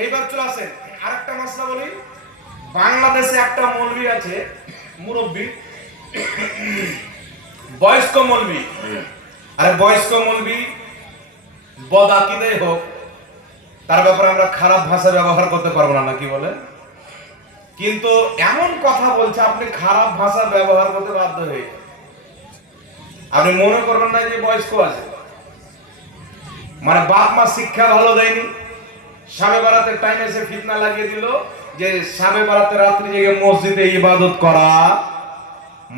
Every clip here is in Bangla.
এইবার চলে আসেন আরেকটা মশলা বলি। বাংলাদেশে একটা মৌলবি আছে, মুরব্বী, বয়স্ক মৌলবি। আরে বয়স্ক মৌলবি বদাকিদাই হোক, তার ব্যাপারে আমরা খারাপ ভাষা ব্যবহার করতে পারবো না, কি বলে? কিন্তু এমন কথা বলছে আপনি খারাপ ভাষা ব্যবহার করতে বাধ্য হয়ে, আপনি মনে করবেন না যে বয়স্ক আছে। মানে বাপ মা শিক্ষা ভালো দেয়নি, সাবে বারাতের টাইমে এসে ফিতনা লাগিয়ে দিল যে সাবে বারাতে রাত্রি জেগে মসজিদে ইবাদত করা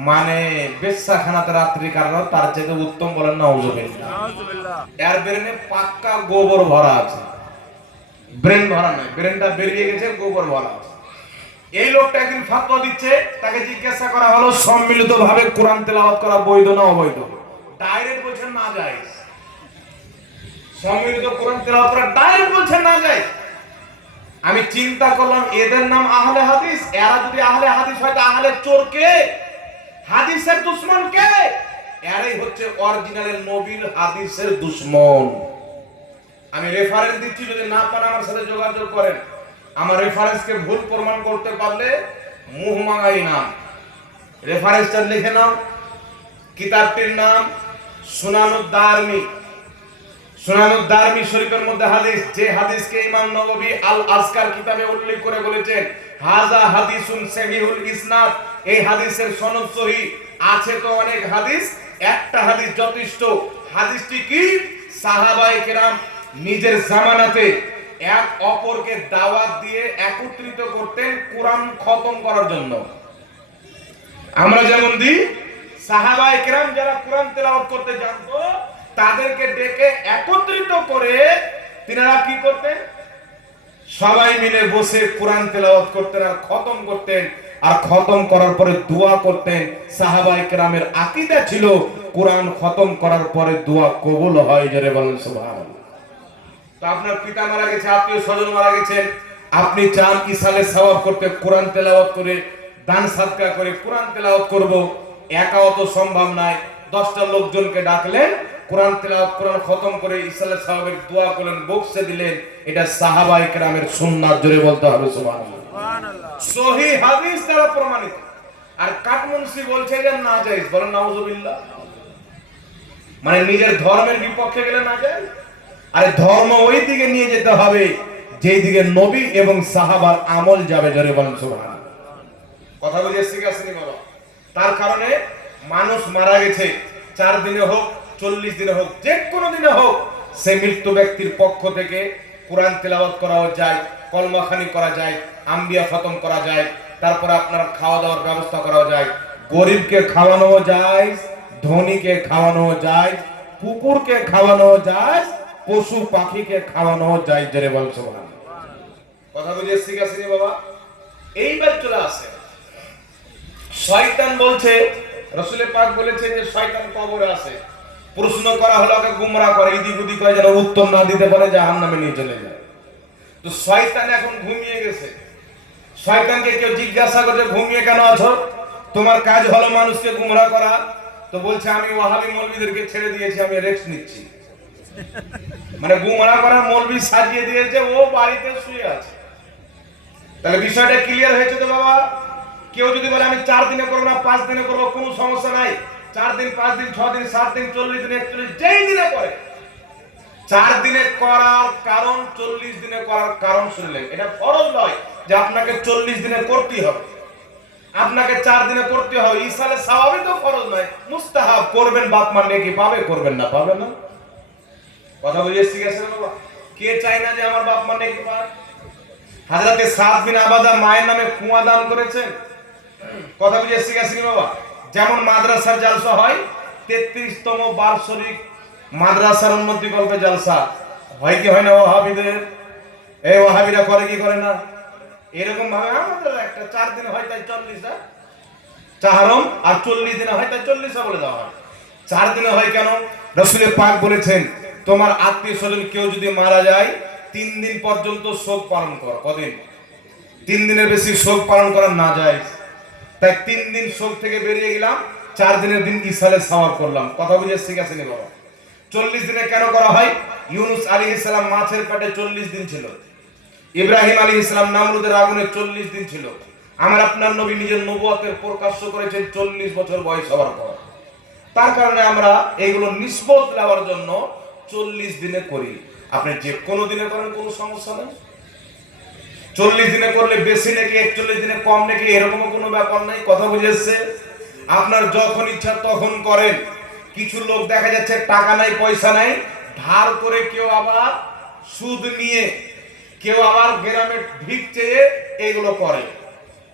মানে বেশ্যাখানাতে রাত্রি কাটানো তার চেয়ে উত্তম, বলেন নাউজুবিল্লাহ। এর ব্রেনে পাক্কা গোবর ভরা আছে, ব্রেন ভরা নয়, ব্রেনটা বেরিয়ে গেছে, গোবর ভরা আছে। এই লোকটা একদিন ফতোয়া দিচ্ছে, তাকে জিজ্ঞাসা করা হলো সম্মিলিতভাবে কোরআন তেলাওয়াত করা বৈধ না অবৈধ? ডাইরেক্ট বলছেন না যায়। সম্মিলিত কোরআন তেলাওয়াত করা ডাইরেক্ট বলছেন না যায়। আমি চিন্তা করলাম এদের নাম আহলে হাদিস, এরা যদি আহলে হাদিস হয় তা আহলে চোর কে? হাদিসের দুশমন কে? এরাই হচ্ছে অরিজিনাল নবীর হাদিসের দুশমন। আমি রেফারেন্স দিচ্ছি, যদি না পারেন আমার সাথে যোগাযোগ করেন। আমার রেফারেন্সকে ভুল প্রমাণ করতে পারলে মুহ মাঙ্গাই নাম। রেফারেন্সটা লিখে নাও। কিতাবটির নাম সুনানুদ দারমি। সুনানুদ দারমি শরীফের মধ্যে হাদিস, যে হাদিসকে ইমাম নববী আল আজকার কিতাবে উল্লেখ করে বলেছেন হাযা হাদিসুন সহিহুল ইসনাদ, এই হাদিসের সনদ সহিহ। আছে তো অনেক হাদিস, একটা হাদিস যথেষ্ট। হাদিসটি কি? সাহাবায়ে কেরাম নিজের জামানাতে এক অপরকে দাওয়াত দিয়ে একত্রিত করতেন কোরআন খতম করার জন্য। আমরা যেমন দিই, সাহাবায়ে কেরাম যারা কোরআন তেলাওয়াত করতে জানতো তাদেরকে ডেকে একত্রিত করে তিনারা কি করতেন? সবাই মিলে বসে কোরআন তেলাওয়াত করতেন আর খতম করতেন। আর খতম করার পরে দোয়া করতেন। সাহাবায়ে কেরামের আকীদা ছিল কোরআন খতম করার পরে দোয়া কবুল হয়। জোরে বলেন সুবহানাল্লাহ। তো আপনার পিতা মারা গেছে, আত্মীয় স্বজন মারা গেছেন, আপনি চান ইসালে সওয়াব করতে, কোরআন তেলাওয়াত করে দান সাদকা করে কোরআন তেলাওয়াত করব, একাও তো সম্ভব নয়। 10টা লোকজনকে ডাকলেন, কোরআন তেলাওয়াত কোরআন খতম করে ইসালে সওয়াবের দোয়া করলেন, বক্সে দিলেন। এটা সাহাবায়ে কেরামের সুন্নাত। জোরে বলতে হবে সুবহানাল্লাহ। সুবহানাল্লাহ। সহিহ হাদিস দ্বারা প্রমাণিত। আর কাটমুনসি বলছে যে না জায়েজ, বলেন নাউজুবিল্লাহ। মানে নিজের ধর্মের বিপক্ষে গেলে না জায়েজ। আরে ধর্ম ওই দিকে নিয়ে যেতে হবে যেই দিকে নবী এবং সাহাবার আমল যাবে। জোরে বলেন সুবহানাল্লাহ। কথা বুঝে শিখে আসেনি বাবা? তার কারণে মানুষ মারা গেছে, 4 দিনে হোক 40 দিনে হোক যে কোনো দিনে হোক, সে মৃত্যু ব্যক্তির পক্ষ থেকে কোরআন তেলাওয়াত করাও যায়, কলমাখানি করা যায়, আম্বিয়া খতম করা যায়, তারপরে আপনার খাওয়া দাওয়ার ব্যবস্থা করা যায়। গরিবকে খাওয়ানো যায়, ধনীকে খাওয়ানো যায়, কুকুরকে খাওয়ানো যায়, পশু পাখিকে খাওয়ানো যায়। জোরে বল সুবহানাল্লাহ। কথা বুঝে শিখে আসেনি বাবা? এইবার চলে আসে শয়তান বলছে, রাসূল পাক বলেছেন যে শয়তান কবরে আছে। প্রশ্ন করা হলো, ওকে গুমরাহ করে, ইদিক ওদিক হয় যেন উত্তর না দিতে পারে, জাহান্নামে নিয়ে চলে যায়। তো শয়তান এখন ঘুমিয়ে গেছে। শয়তানকে কেউ জিজ্ঞাসা করছে ঘুমিয়ে কেন আছো? তোমার কাজ হলো মানুষকে গুমরাহ করা। তো বলছে আমি ওয়াহাবি মৌলবীদেরকে ছেড়ে দিয়েছি, আমি রেস্ট নিচ্ছি। মানে গুমরাহ করার মৌলবী সাজিয়ে দিয়েছে, ও বাড়িতে শুয়ে আছে। তাহলে বিষয়টা ক্লিয়ার হয়েছে তো বাবা? কেউ যদি বলে আমি 4 দিনে করবো না 5 দিনে করবো, কোনো সমস্যা নাই। 4 দিন 5 দিন 6 দিন 7 দিন 40 দিন 41 যেই দিনে করে। 4 দিনে করার কারণ, 40 দিনে করার কারণ শুনলেন। এটা ফরজ নয় যে আপনাকে 40 দিনে করতেই হবে, আপনাকে 4 দিনে করতে হবে। ইসালে সওয়াবই তো ফরজ নয়, মুস্তাহাব। করবেন বাপ মা নেকি পাবে, করবেন না পাবে না। কথা বুঝে শিখেছে বাবা? কে চায় না যে আমার বাপ মা নেকি পাবে? হযরতে সাদ বিন আবাদা মায়ের নামে কুয়া দান করেছেন। কথা বুঝে শিখেছেন বাবা? যেমন মাদ্রাসার জালসা হয়, 33তম বার্ষিক মাদ্রাসার উন্নতি কল্পে জালসা হয় কি হয় না? ওয়াহাবিদের, এই ওয়াহাবিরা করে কি করে না? এরকম ভাবে আমাদের একটা 4 দিনে হয় তাই 40টা চাহারম, আর 40 দিনে হয় তাই 40টা বলে দেওয়া হয়। 4 দিনে হয় কেন? রাসূল পাক বলেছেন তোমার আত্মীয় স্বজন কেউ যদি মারা যায় 3 দিন পর্যন্ত শোক পালন কর। কদিন? 3 দিনের বেশি শোক পালন করা না যায়। তাই 3 দিন শোক থেকে বেরিয়ে গেলাম, 4 দিনের দিন ইসালে সওয়াব করলাম। কথা বুঝে শিখেছেন বাবা? 40 দিনে কেন করা হয়? ইউনূস আলাইহিস সালাম মাছের পেটে 40 দিন ছিল। ইব্রাহিম আলাইহিস সালাম নামরুদের আগুনে 40 দিন ছিল। আমার আপনার নবী নিজের নবুয়তের প্রকাশ্য করেছেন 40 বছর বয়স হওয়ার পর। তার কারণে আমরা এইগুলো নিসবত নেওয়ার জন্য 40 দিনে করি। আপনি যে কোনো দিনে করেন কোনো সমস্যা নেই। 40 দিনে করলে বেশি নাকি 41 দিনে কম নাকি এরকম কোনো ব্যাপার নাই। কথা বুঝেছে? আপনার যখন ইচ্ছা তখন করেন। কিছু লোক দেখা যাচ্ছে টাকা নাই পয়সা নাই, ধার করে কেউ আবার সুদ নিয়ে, কেউ আবার গ্রামে ভিক চেয়ে এইগুলো করে।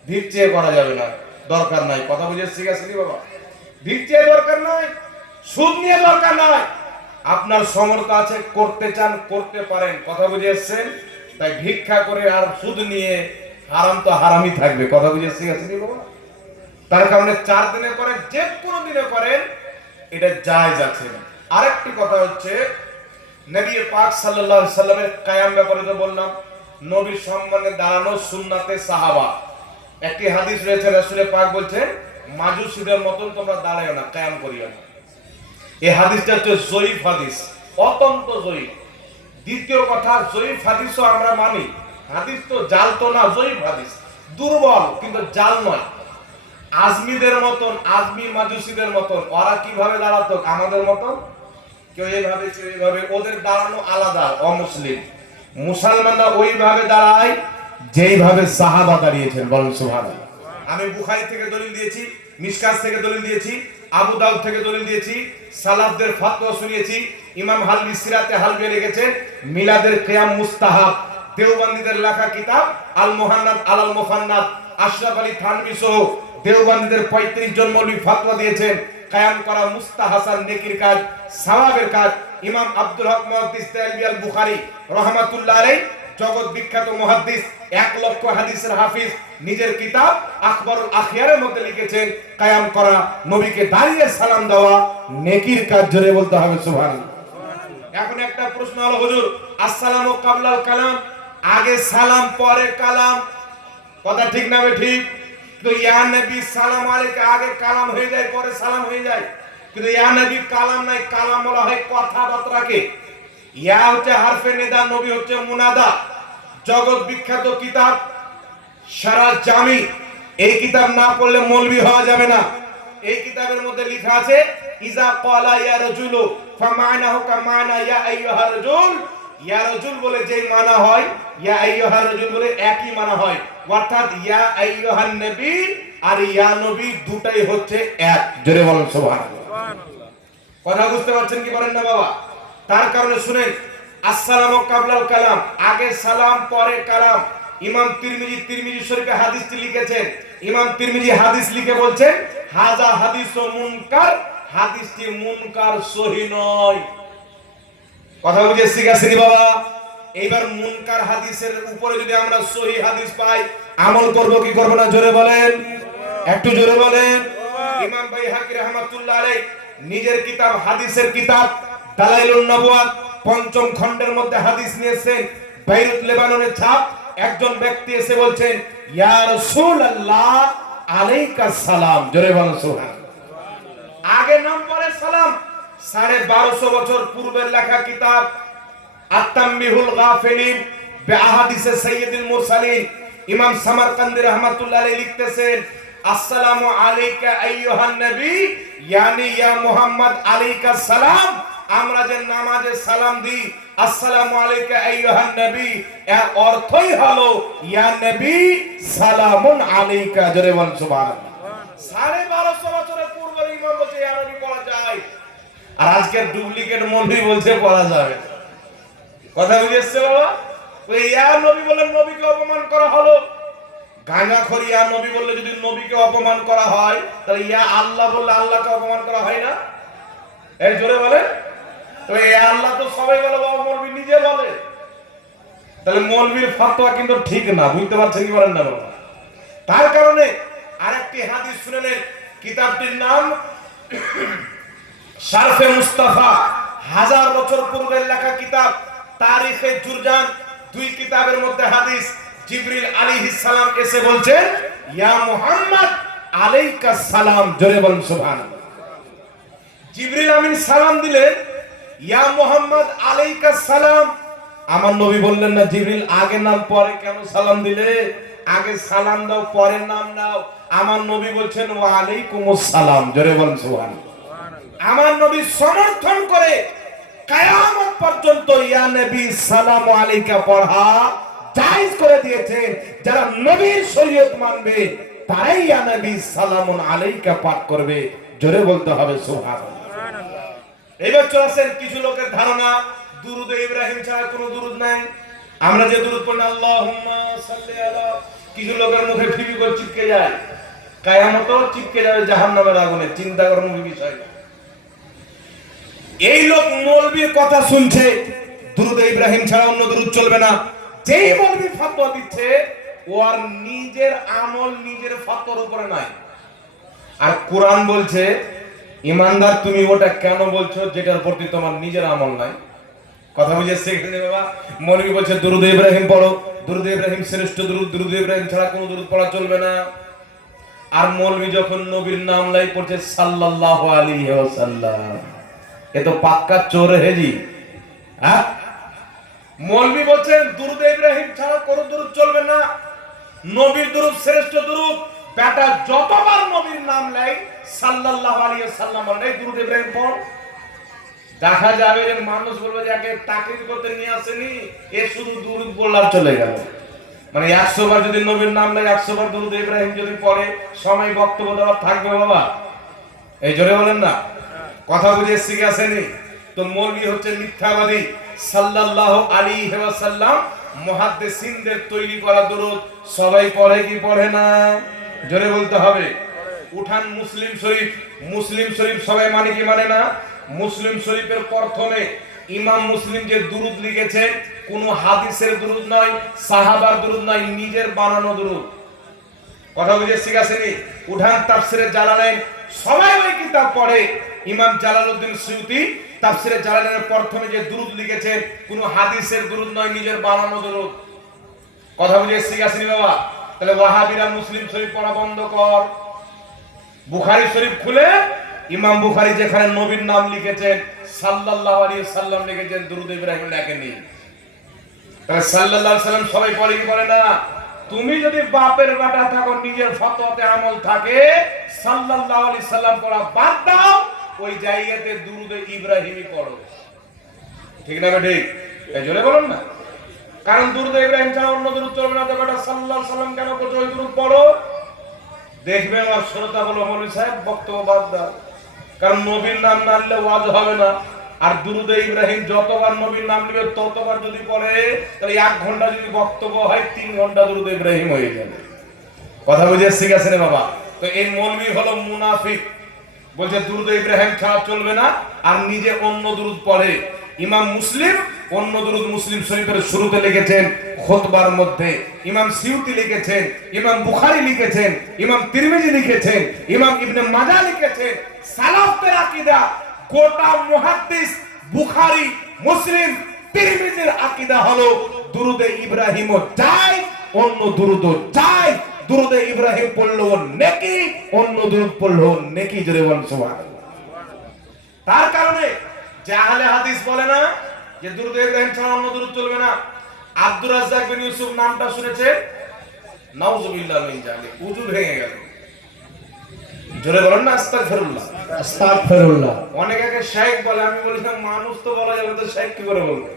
ভিক চেয়ে করা যাবে না, দরকার নাই। কথা বুঝেছে? ঠিক আছে বাবা, ভিক চেয়ে দরকার নাই, সুদ নিয়ে দরকার নাই। আপনার সমর্থ আছে, করতে চান করতে পারেন। কথা বুঝে এসছেন? তাই ভিক্ষা করে আর সুদ নিয়ে হারাম তো হারামই থাকবে। কথা বুঝে এসছে? বাবা, তার কারণে 4 দিনে করেন, যে কোনো দিনে করেন, এটা জায়েজ আছে। আরেকটি কথা হচ্ছে নবী পাক সাল্লাল্লাহু আলাইহি সাল্লামের কায়াম ব্যাপারে তো বললাম, নবীর সম্মানে দাঁড়ানো সুন্নাতে সাহাবা। একটি হাদিস রয়েছে, রাসূল পাক বলছেন মাজুসীদের মতন তোমরা দাঁড়ায়ও না, কায়াম করিও না। এই হাদিসটা হচ্ছে জয়ীফ হাদিস, অত্যন্ত জয়ীফ। দ্বিতীয় কথা, জয়ীফ হাদিসও আমরা মানি। হাদিস তো জাল তো না, জয়ীফ হাদিস, দুর্বল কিন্তু জাল নয়। আজমিদের মতন, আজমি মাজুসীদের মতন ওরা কিভাবে দাঁড়াতো আমাদের মতন, কেউ এইভাবে কেউ এইভাবে, ওদের দাঁড়ানো আলাদা, অমুসলিম। মুসলমানরা ওইভাবে দাঁড়ায় যেইভাবে সাহাবা দাঁড়িয়েছেন। বলেন সুবহানাল্লাহ। আমি বুখারী থেকে দলিল দিয়েছি, মিশকাত থেকে দলিল দিয়েছি, আবু দাউদ থেকে দলিল দিয়েছি, সালাফদের ফতোয়া শুনিয়েছি। ইমাম হালবি সিরাতে হালবি লিখেছেন মিলাদের কিয়াম মুস্তাহাব। দেওবন্দীদের লেখা কিতাব আল মুহান্নাদ আলাল মুফান্নাদ, আশরাফ আলী থানভী সহ দেওবন্দীদের 35 জন মৌলবী ফতোয়া দিয়েছেন কায়াম করা মুস্তাহাসান, নেকির কাজ, সওয়াবের কাজ। ইমাম আব্দুল হক মুহাদ্দিস তালবি আল বুখারী রাহমাতুল্লাহ আলাইহি, জগৎ বিখ্যাত মুহাদ্দিস, 1 লক্ষ হাদিসের হাফিজ, নিজের কিতাব আখবারুল আখিয়ারের মধ্যে লিখেছেন কায়াম করা, নবীকে দাঁড়িয়ে সালাম দেওয়া নেকির কাজ। জোরে বলতে হবে সুবহানাল্লাহ। এখন একটা প্রশ্ন হলো, হুজুর আসসালামু কাবলাল কালাম, আগে সালাম পরে কালাম, কথা ঠিক না ঠিক? তো ইয়া নবী সালাম আলাইকা, আগে কালাম হয়ে যায় পরে সালাম হয়ে যায়। কিন্তু ইয়া নবী কালাম নাই, কালাম বলা হয় কথাবার্তাকে। ইয়া হচ্ছে হারফে নিদা, নবী হচ্ছে মুনাদা। জগৎ বিখ্যাত কিতাব সারা জামি, এই কিতাব না পড়লে মৌলবি হওয়া যাবে না। এই কিতাবের মধ্যে লেখা আছে ইজা ক্বালা ইয়া রাজুলু ফামানাহু কামানা ইয়া আইয়ুহা রাজুল। ইয়া রাজুল বলে যেই মানা হয়, ইয়া আইয়ুহা রাজুল বলে একই মানা হয়। অর্থাৎ ইয়া আইয়ুহান নবী আর ইয়া নবী দুটাই হচ্ছে এক। জোরে বলেন সুবহানাল্লাহ। কথা বুঝতে পারছেন কি পারেন না বাবা? তার কারণে শুনেন, আসসালামু কাবলাল কালাম, আগে সালাম পরে কালাম। ইমাম তিরমিজি শরীফে হাদিসটি লিখেছেন। ইমাম তিরমিজি হাদিস লিখে বলছেন হাযা হাদিসুন মুনকার, হাদিসটি মুনকার, সহিহ নয়। কথা বুঝে শিখাছেন বাবা? এইবার মুনকার হাদিসের উপরে যদি আমরা সহিহ হাদিস পাই, আমল করব কি করব না? জোরে বলেন, একটু জোরে বলেন। ইমাম বাইহাকী রাহমাতুল্লাহ আলাইহি নিজের কিতাব, হাদিসের কিতাব দালাইলুন নবুওয়াত 5ম খণ্ডের মধ্যে হাদিস নিয়েছেন। বেইরুত লেবাননের ছাপ, একজন ব্যক্তি এসে বলছেন ইয়া রাসূলুল্লাহ আলাইকাস সালাম। জোরে বলেন সুবহানাল্লাহ। আগে নাম পরে সালাম। 1250 বছর পূর্বের লেখা কিতাব আত-তামবিহুল গাফিলিন বিআহাদিসে সাইয়্যিদুল মুরসালিন, ইমাম সামারকান্দি রাহমাতুল্লাহ আলাইহি লিখতেছেন আসসালামু আলাইকা আইয়ুহান নবী, ইয়ানি ইয়া মুহাম্মদ আলাইকাস সালাম। আমরা যে নামাজে সালাম দিই আসসালামু আলাইকা আইয়ুহান নবী, এর অর্থই হলো ইয়া নবী সালামুন আলাইকা। জোরে বলেন সুবহানাল্লাহ। 1250 বছরের পূর্বের ইমাম বলছে ইয়া নবী পড়া যায়, আর আজকের ডুপ্লিকেট মৌলবি বলছে পড়া যাবে। কথা বুঝেছে বাবা? ওই ইয়া নবী বলে নবীকে অপমান করা হলো। গাঁজাখোর ইয়া নবী বললে যদি নবীকে অপমান করা হয়, তাহলে ইয়া আল্লাহ বললে আল্লাহকে অপমান করা হয় না? এই জোরে বলে। তো এই আল্লাহ তো সবাই বলে, বাবা মৌলবি নিজে বলে। তাহলে মৌলবির ফতোয়া কিন্তু ঠিক না। বুঝতে পারছেন কি বলেন না বাবা? তার কারণে আরেকটি হাদিস শুনে নেন। কিতাবটির নাম শারফে মুস্তাফা, 1000 বছর পূর্বের লেখা কিতাব। তারিখে জুরজান 2 কিতাবের মধ্যে হাদিস। জিবরিল আলাইহিস সালাম এসে বলছেন ইয়া মুহাম্মদ আলাইকাস সালাম। জোরে বলেন সুবহানাল্লাহ। জিবরিল আমিন সালাম দিলেন ইয়া মুহাম্মদ আলাইকাস সালাম। আমার নবী বললেন না জিবরিল আগে নাম পরে কেন সালাম দিলে? আগে সালাম দাও পরে নাম নাও। আমার নবী বলছেন ওয়া আলাইকুমুস সালাম, জোরে বলেন সুবহানাল্লাহ। আমার নবী সমর্থন করে কিয়ামত পর্যন্ত ইয়া নবী সালামু আলাইকা পড়া জায়েজ করে দিয়েছেন। যারা নবীর শরীয়ত মানবে তারাই ইয়া নবী সালামুন আলাইকা পাঠ করবে, জোরে বলতে হবে সুবহানাল্লাহ। এইবার চলেছেন কিছু লোকের ধারণা দুরুদে ইব্রাহিম ছাড়া কোনো দুরুদ নাই। আমরা যে দুরুদ পড়ি আল্লাহুম্মা সাল্লি আলা, কিছু লোকের মুখে ফিবি করে চিপকে যায়, কিয়ামতও চিপকে যাবে জাহান্নামের আগুনে। চিন্তা করার বিষয়। এই লোক মৌলবীর কথা শুনছে, দুরুদে ইব্রাহিম ছাড়া অন্য দুরুদ চলবে না। যেই মৌলবী ফতোয়া দিচ্ছে ওর নিজের আমল নিজের ফতোয়ার উপরে নাই। আর কোরআন বলছে ইমানদার তুমি ওটা কেন বলছো যেটার প্রতি তোমার নিজের আমল নাই? কথা বুঝেছে এখানে বাবা? মৌলবী বলছে দুরুদে ইব্রাহিম পড়ো, দুরুদে ইব্রাহিম শ্রেষ্ঠ দুরুদ, দুরুদে ইব্রাহিম ছাড়া কোনো দুরুদ পড়া চলবে না। আর মৌলবী যখন নবীর নাম লাই পড়ছে সাল্লাল্লাহু আলাইহি ওয়াসাল্লাম, এ তো পাক্কা চোর হেজি। হ্যাঁ, মৌলবী বলছেন দুরুদে ইব্রাহিম ছাড়া কোনো দুরুদ চলবে না, নবীর দুরুদ শ্রেষ্ঠ দুরুদ। বেটা যতবার নবীর নাম লাই সাল্লাল্লাহু আলাইহি ওয়াসাল্লাম বলে দুরুদ ইব্রাহিম পড়, দেখা যাবে যে মানুষ বলবে যে একে তাকরীর করতে নিয়ে আসেনি, এ শুধু দুরুদ বললাম চলে গেল। মানে 100 বার যদি নবীর নাম লাই 100 বার দুরুদ ইব্রাহিম যদি পড়ে সময় বক্তব্য দেওয়ার থাকবে বাবা? এই জোরে বলেন না, কথা বুঝে শিখে আসেনি তো? মৌলবী হচ্ছে মিথ্যাবাদী। সাল্লাল্লাহু আলাইহি ওয়াসাল্লাম মুহাদ্দিসিনদের তৈরি করা দুরূদ সবাই পড়ে কি পড়ে না? জোরে বলতে হবে। উঠান মুসলিম শরীফ, মুসলিম শরীফ সবাই মানে কি মানে না? মুসলিম শরীফের প্রথমে ইমাম মুসলিম যে দুরূদ লিখেছে কোন হাদিসের দুরূদ নয়, সাহাবার দুরূদ নয়, নিজের বানানো দুরূদ। কথা বুঝে শিখে আসেনি? উঠান তাফসিরে জালালাইন, সবাই ওই কিতাব পড়ে। ইমাম জালালউদ্দিন সুয়ুতী তাফসিরে জালালাইনের প্রথমে যে দুরূদ লিখেছেন কোন হাদিসের দুরূদ নয়, নিজের বানানো দুরূদ। কথা বুঝে শিখে আসেনি বাবা? তাহলে ওয়াহাবিরা মুসলিম শরীফ পড়া বন্ধ কর। বুখারী শরীফ খুলে ইমাম বুখারী যেখানে নবীর নাম লিখেছেন সাল্লাল্লাহু আলাইহি সাল্লাম লিখেছেন, দুরূদ ইব্রাহিম লেখেননি। তাহলে সাল্লাল্লাহু আলাইহি সাল্লাম সবাই পড়ে কি পড়ে না? তুমি যদি বাপের বেটা থাকো, নিজের ফতোয়াতে আমল থাকে, সাল্লাল্লাহু আলাইহি সাল্লাম পড়া বাদ দাও, ওই জায়গাতে দুরূদে ইব্রাহিমই পড়ো। ঠিক না ঠিক? এই জোরে বলুন না, কারণ দুরূদে ইব্রাহিম ছাড়া অন্য দুরূদ চলবে না। তো বেটা সাল্লাল্লাহু আলাইহি সাল্লাম কেন বলছো ওই দুরূদ পড়ো? দেখবেন আর শ্রোতা বলো মৌলভী সাহেব বক্তব্য বাদ দাও, কারণ নবীর নাম না নিলে ওয়াজ হবে না। আর দুরূদে ইব্রাহিম যতবার নবীর নাম নিবে ততবার যদি পড়ে, তাহলে 1 ঘন্টা যদি বক্তব্য হয় 3 ঘন্টা দুরূদে ইব্রাহিম হয়ে যাবে। কথা বুঝে শিখেছে রে বাবা? তো এই মৌলবী হলো মুনাফিক, বলছে দুরূদে ইব্রাহিম ছাড়া চলবে না, আর নিজে অন্য দুরূদ পড়ে। ইমাম মুসলিম অন্য দুরূদ মুসলিম শরীফের শুরুতে লিখেছেন খুতবার মধ্যে, ইমাম সিউতি লিখেছেন, ইমাম বুখারী লিখেছেন, ইমাম তিরমিজি লিখেছেন, ইমাম ইবনে মাজাহ লিখেছেন। সালাফদের আকীদা, গোটা মুহাদ্দিস বুখারী মুসলিম তিরমিজির আকীদা হলো দুরূদে ইব্রাহিমও চাই, অন্য দুরূদও চাই। দুরূদে ইব্রাহিম পড়লেও নেকি, অন্য দুরূদ পড়লেও নেকি। জোরে বলেন সুবহানাল্লাহ। তার কারণে যে আহলে হাদিস বলে না যে দুরূদে ইব্রাহিম ছাড়া অন্য দুরূদ চলবে না। আব্দুর রাজ্জাক বিন ইউসুফ নামটা শুনেছে? নাউযুবিল্লাহ মিন যালিক, ওযু ভেঙে গেল। জোরে বলেন না আস্তাগফিরুল্লাহ, আস্তাগফিরুল্লাহ। অনেক আগে শাইখ বলে, আমি বললাম মানুষ তো বলা যাবে, তো শাইখ কি করে বলবে?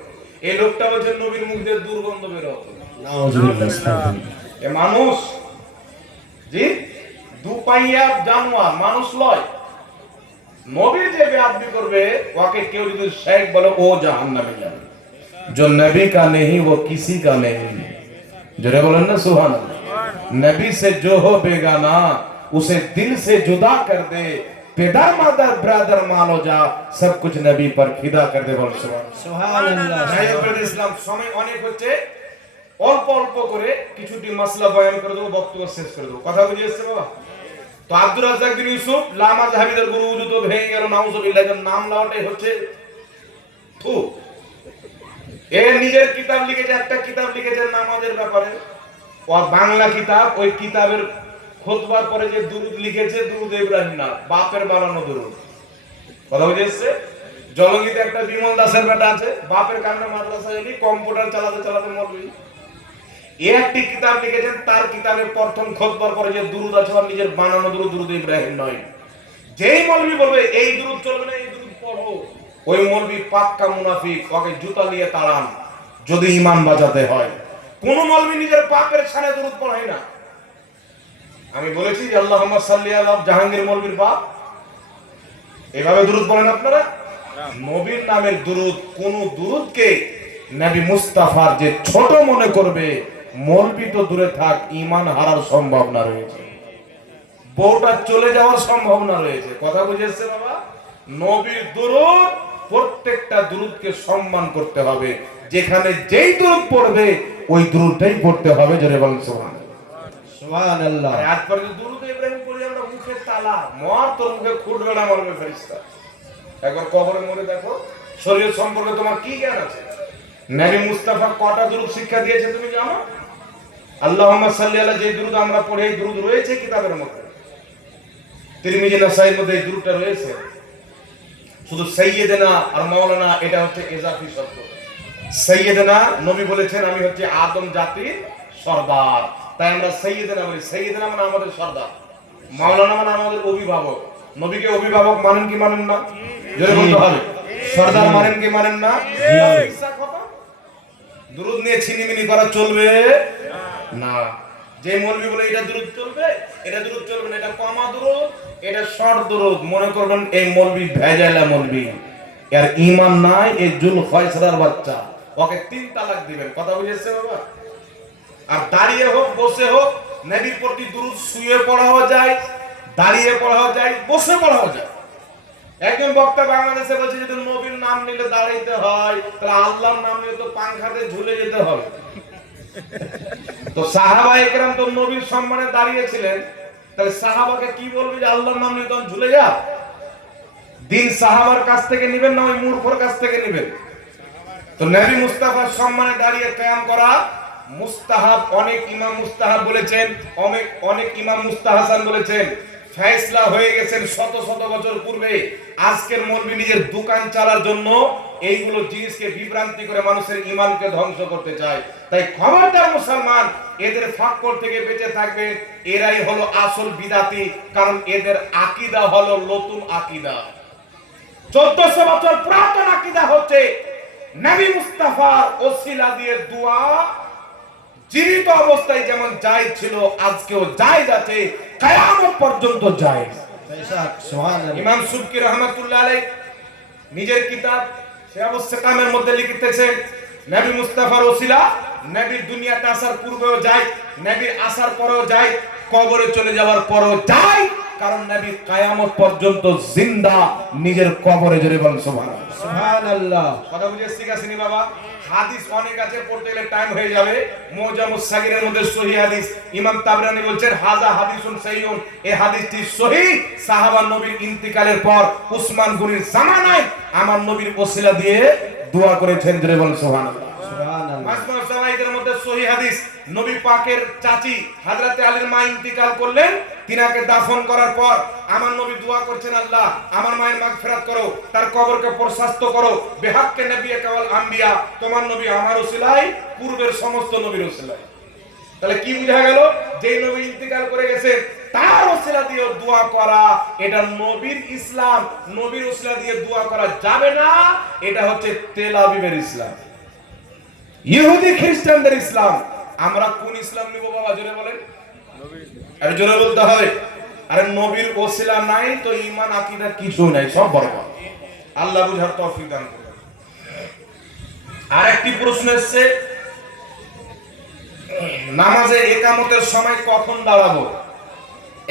এই লোকটা বলছে নবীর মুখ দিয়ে দুর্গন্ধ বের হতো। নাউযুবিল্লাহ, আস্তাগফিরুল্লাহ। এ মানুষ জি দুপাইয়া জানোয়ার, মানুষ লয়। নবী যে বেয়াদবি করবে ওকে কেউ যদি শাইখ বলে ও জাহান্নামে যাবে। जो नबी का नहीं वो किसी का नहीं। जरे बोलन ना सुभान अल्लाह। नबी से जो हो बेगाना उसे दिल से जुदा कर दे, पिता मदर ब्रदर मानो जा, सब कुछ नबी पर फिदा कर दे। बोल सुभान अल्लाह। জাহিদুল ইসলাম সময় অনেক হচ্ছে, অল্প অল্প করে কিছুটি মাসলা বয়ান করে দেব, বক্তব্য শেষ করে দেব। কথা বুঝে এসেছে বাবা? তো আব্দুর রাজ্জাক বিন ইউসুফ লামা জাহাবিদের গুরু, উজু তো ভেঙে গেল, নাউযুবিল্লাহ। নাম নেওয়াটাই হচ্ছে থু। এ নিজের কিতাব লিখেছে, একটা কিতাব লিখেছে নামাজের ব্যাপারে, ও বাংলা কিতাব। ওই কিতাবের খুতবার পরে যে দুরূদ লিখেছে দুরূদ ইব্রাহিম না, বাপের বানানো দুরূদ। কথা বুঝে এসেছে? জলঙ্গিতে একটা বিমল দাসের বেটা আছে, বাপের কারণে মাদ্রাসায় এলি, কম্পিউটার চালাতে চালাতে মরবি। এ একটি কিতাব লিখেছেন, তার কিতাবে প্রথম খোদবার পরে যে দুরুদ আছে আর নিজের বানানো দুরুদ, দুরুদ ইব্রাহিম নয়। যেই মৌলবি বলবে এই দুরুদ চলবে না, এই দুরুদ পড়ো, ওই মৌলবি পাক্কা মুনাফিক, ওকে জুতা দিয়ে তাড়ান যদি ঈমান বাঁচাতে হয়। কোন মৌলবি নিজের বাপের শানে দুরুদ পড়ায় না। আমি বলেছি যে আল্লাহুম্মা সাল্লি আলা জাহাঙ্গীর মৌলবির বাপ, এভাবে দুরুদ পড়েন আপনারা? নবীর নামের দুরুদ, কোন দুরুদকে নবী মুস্তাফার যে ছোট মনে করবে, মৌলবি তো দূরে থাক, ঈমান হারার সম্ভাবনা রয়েছে, বউটা চলে যাওয়ার সম্ভাবনা রয়েছে। কথা বুঝেছে বাবা? নবীর দুরুদ, প্রত্যেকটা দুরুদকে সম্মান করতে হবে, যেখানে যেই দুরুদ পড়বে ওই দুরুদটাই পড়তে হবে। জোরে বলেন সুবহানাল্লাহ। আজ পর্যন্ত দুরুদ ইব্রাহিম পড়ি আমরা, মুখে তালা, মর তোর মুখে খুঁটবে না, মরবে ফেরেশতা। একবার কবরে মরে দেখো, শরীর সম্পর্কে তোমার কি জ্ঞান আছে? নবী মুস্তাফা কটা দুরুদ শিক্ষা দিয়েছে তুমি জানো? আল্লাহুম্মা সাল্লি আলা, যে দুরুদ আমরা পড়ি, এই দুরুদ রয়েছে কিতাবের মধ্যে, তিরমিজি নাসাঈর মধ্যে এই দুরুদটা রয়েছে। শুধু সাইয়্যিদানা আর মাওলানা এটা হচ্ছে ইজাফি শব্দ। সাইয়্যিদানা, নবী বলেছেন আমি হচ্ছে আদম জাতির সর্দার, তাই আমরা সাইয়্যিদানা বলি। সাইয়্যিদানা মানে আমাদের সর্দার, মাওলানা মানে আমাদের অভিভাবক। নবীকে অভিভাবক মানেন কি মানেন না? জোরে বলতে হবে। সর্দার মানেন কি মানেন না? দুরুদ নিয়ে ছিনিমিনি করা চলবে না। যে মৌলবি বলে এটা দুরুদ চলবে, এটা দুরুদ চলবে না, এটা কমা দুরুদ, এটা শর্ট দুরুদ, মনে করবেন এই মৌলবি ভেজাইলা মৌলবি, এর ঈমান নাই, এই জুল ফয়সালার বাচ্চা, ওকে 3 তালাক দিবেন। কথা বুঝেছে বাবা? আর দাঁড়িয়ে হোক বসে হোক, নবীর প্রতি দুরুদ শুয়ে পড়াও যায়, দাঁড়িয়ে পড়াও যায়, বসে পড়াও যায়। একজন বক্তা বাংলাদেশে বলছে যদি নবীর নাম নিলে দাঁড়াইতে হয়, তাহলে আল্লাহর নাম নিলে তো পাংখাতে ঝুলে যেতে হবে। তো সাহাবায়ে কেরাম তো নবীর সম্মানে দাঁড়িয়েছিলেন, তাহলে সাহাবাকে কি বলবে যে আল্লাহর নাম নিয়ে তখন ঝুলে যা? দিন সাহাবার কাছ থেকে নেবেন না ওই মূর্খর কাছ থেকে নেবেন? তো নবী মুস্তাফার সম্মানে দাঁড়িয়ে কিয়াম করা মুস্তাহাব। অনেক ইমাম মুস্তাহাব বলেছেন, অনেক ইমাম মুস্তাহাসান বলেছেন। ফয়সালা হয়ে গেছেন শত শত বছর পূর্বে। আজকের মৌলবি নিজের দোকান চালার জন্য এইগুলো জিনিসকে বিভ্রান্তি করে মানুষের ঈমানকে ধ্বংস করতে চায়। তাই খবরদার মুসলমান, এদের ফাক্কর থেকে বেঁচে থাকবে। এরাই হলো আসল বিদাতি, কারণ এদের আকীদা হলো নতুন আকীদা। 1400 বছর পুরাতন আকীদা হচ্ছে নবী মুস্তাফার ওসিলা দিয়ে দোয়া জীবিত অবস্থায় যেমন জায়েজ ছিল, আজকেও জায়েজ আছে, কিয়ামত পর্যন্ত জায়েজ। সুবহানাল্লাহ। ইমাম সুবকি রাহমাতুল্লাহ আলাইহি নিজের কিতাব শিয়াবুস সাকামের মধ্যে লিখতেছেন, নবী মুস্তাফার ওসিলা নবীর দুনিয়াতে আসার পূর্বেও যায়, নবীর আসার পরেও যায়, কবরে চলে যাওয়ার পরেও যায়, কারণ নবী কিয়ামত পর্যন্ত জিন্দা নিজের কবরে। জোরে বলেন সুবহানাল্লাহ। সুবহানাল্লাহ। কথা বুঝে শিখাছিনি বাবা? হাদিস অনেক আছে, পড়তে গেলে টাইম হয়ে যাবে। মুজামুস সাগীরের মধ্যে সহিহ হাদিস, ইমাম তাবরানী বলছেন হাযা হাদিসুন সহিহুন, এই হাদিসটি সহিহ। সাহাবা নবীর ইন্তিকালের পর উসমান গনির জামানায় আমার নবীর ওসিলা দিয়ে দোয়া করেছেন। জোরে বলেন সুবহানাল্লাহ। সুবহানাল্লাহ। মাসনাদ সাওয়াইদের মধ্যে সহিহ হাদিস, নবী পাকের চাচী হযরতে আলীর মা ইন্তিকাল করলেন, তিনাকে দাফন করার পর আমার নবী দোয়া করছেন, আল্লাহ আমার মায়ের মাগফিরাত করো, তার কবরকে প্রশস্ত করো, বিহাক্কে নবী কাওয়াল আম্বিয়া, তোমার নবী আমার ওসিলায়, পূর্বের সমস্ত নবীর ওসিলায়। তাহলে কি বোঝা গেল? যে নবী ইন্তিকাল করে গেছেন তার ওসিলা দিয়ে দোয়া করা, এটা নবীর ইসলাম। নবীর ওসিলা দিয়ে দোয়া করা যাবে না, এটা হচ্ছে তেল আবিবের ইসলাম, ইহুদি খ্রিস্টানদের ইসলাম। আমরা কোন ইসলাম নিব বাবা? জোরে বলেন, আরে জোরে বলতে হবে। আরে নবীর ওসিলা নাই তো ঈমান আকীদা কিছু নাই, সব বরবাদ। আল্লাহ বুঝার তৌফিক দান করুন। আরেকটি প্রশ্ন এসেছে, নামাজে ইকামতের সময় কখন দাঁড়াবো?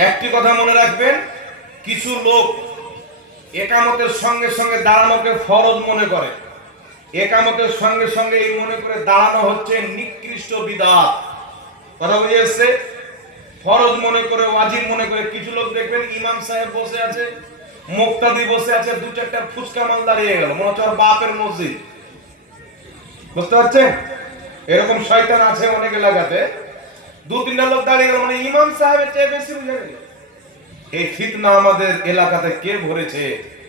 একটি কথা মনে রাখবেন, কিছু লোক ইকামতের সঙ্গে সঙ্গে দাঁড়ানোকে ফরজ মনে করে, ইকামতের সঙ্গে সঙ্গে এই মনে করে দাঁড়ানো হচ্ছে নিকৃষ্ট বিদআত। কথা বুঝে এসেছে? ফরজ মনে করে, ওয়াজিব মনে করে। কিছু লোক দেখবেন ইমাম সাহেব বসে আছে, মুক্তাদি বসে আছে, 2-4টা ফুচকা মাল দাঁড়িয়ে গেল, মনে হচ্ছে ওর বাপের মসজিদ। বুঝতে পারছেন? এরকম শয়তান আছে অনেক এলাকাতে। 2-3টা লোক দাঁড়িয়ে গেল মানে ইমাম সাহেবের চেয়ে বেশি বুঝে গেল। এই ফিতনা আমাদের এলাকাতে কে ভরেছে?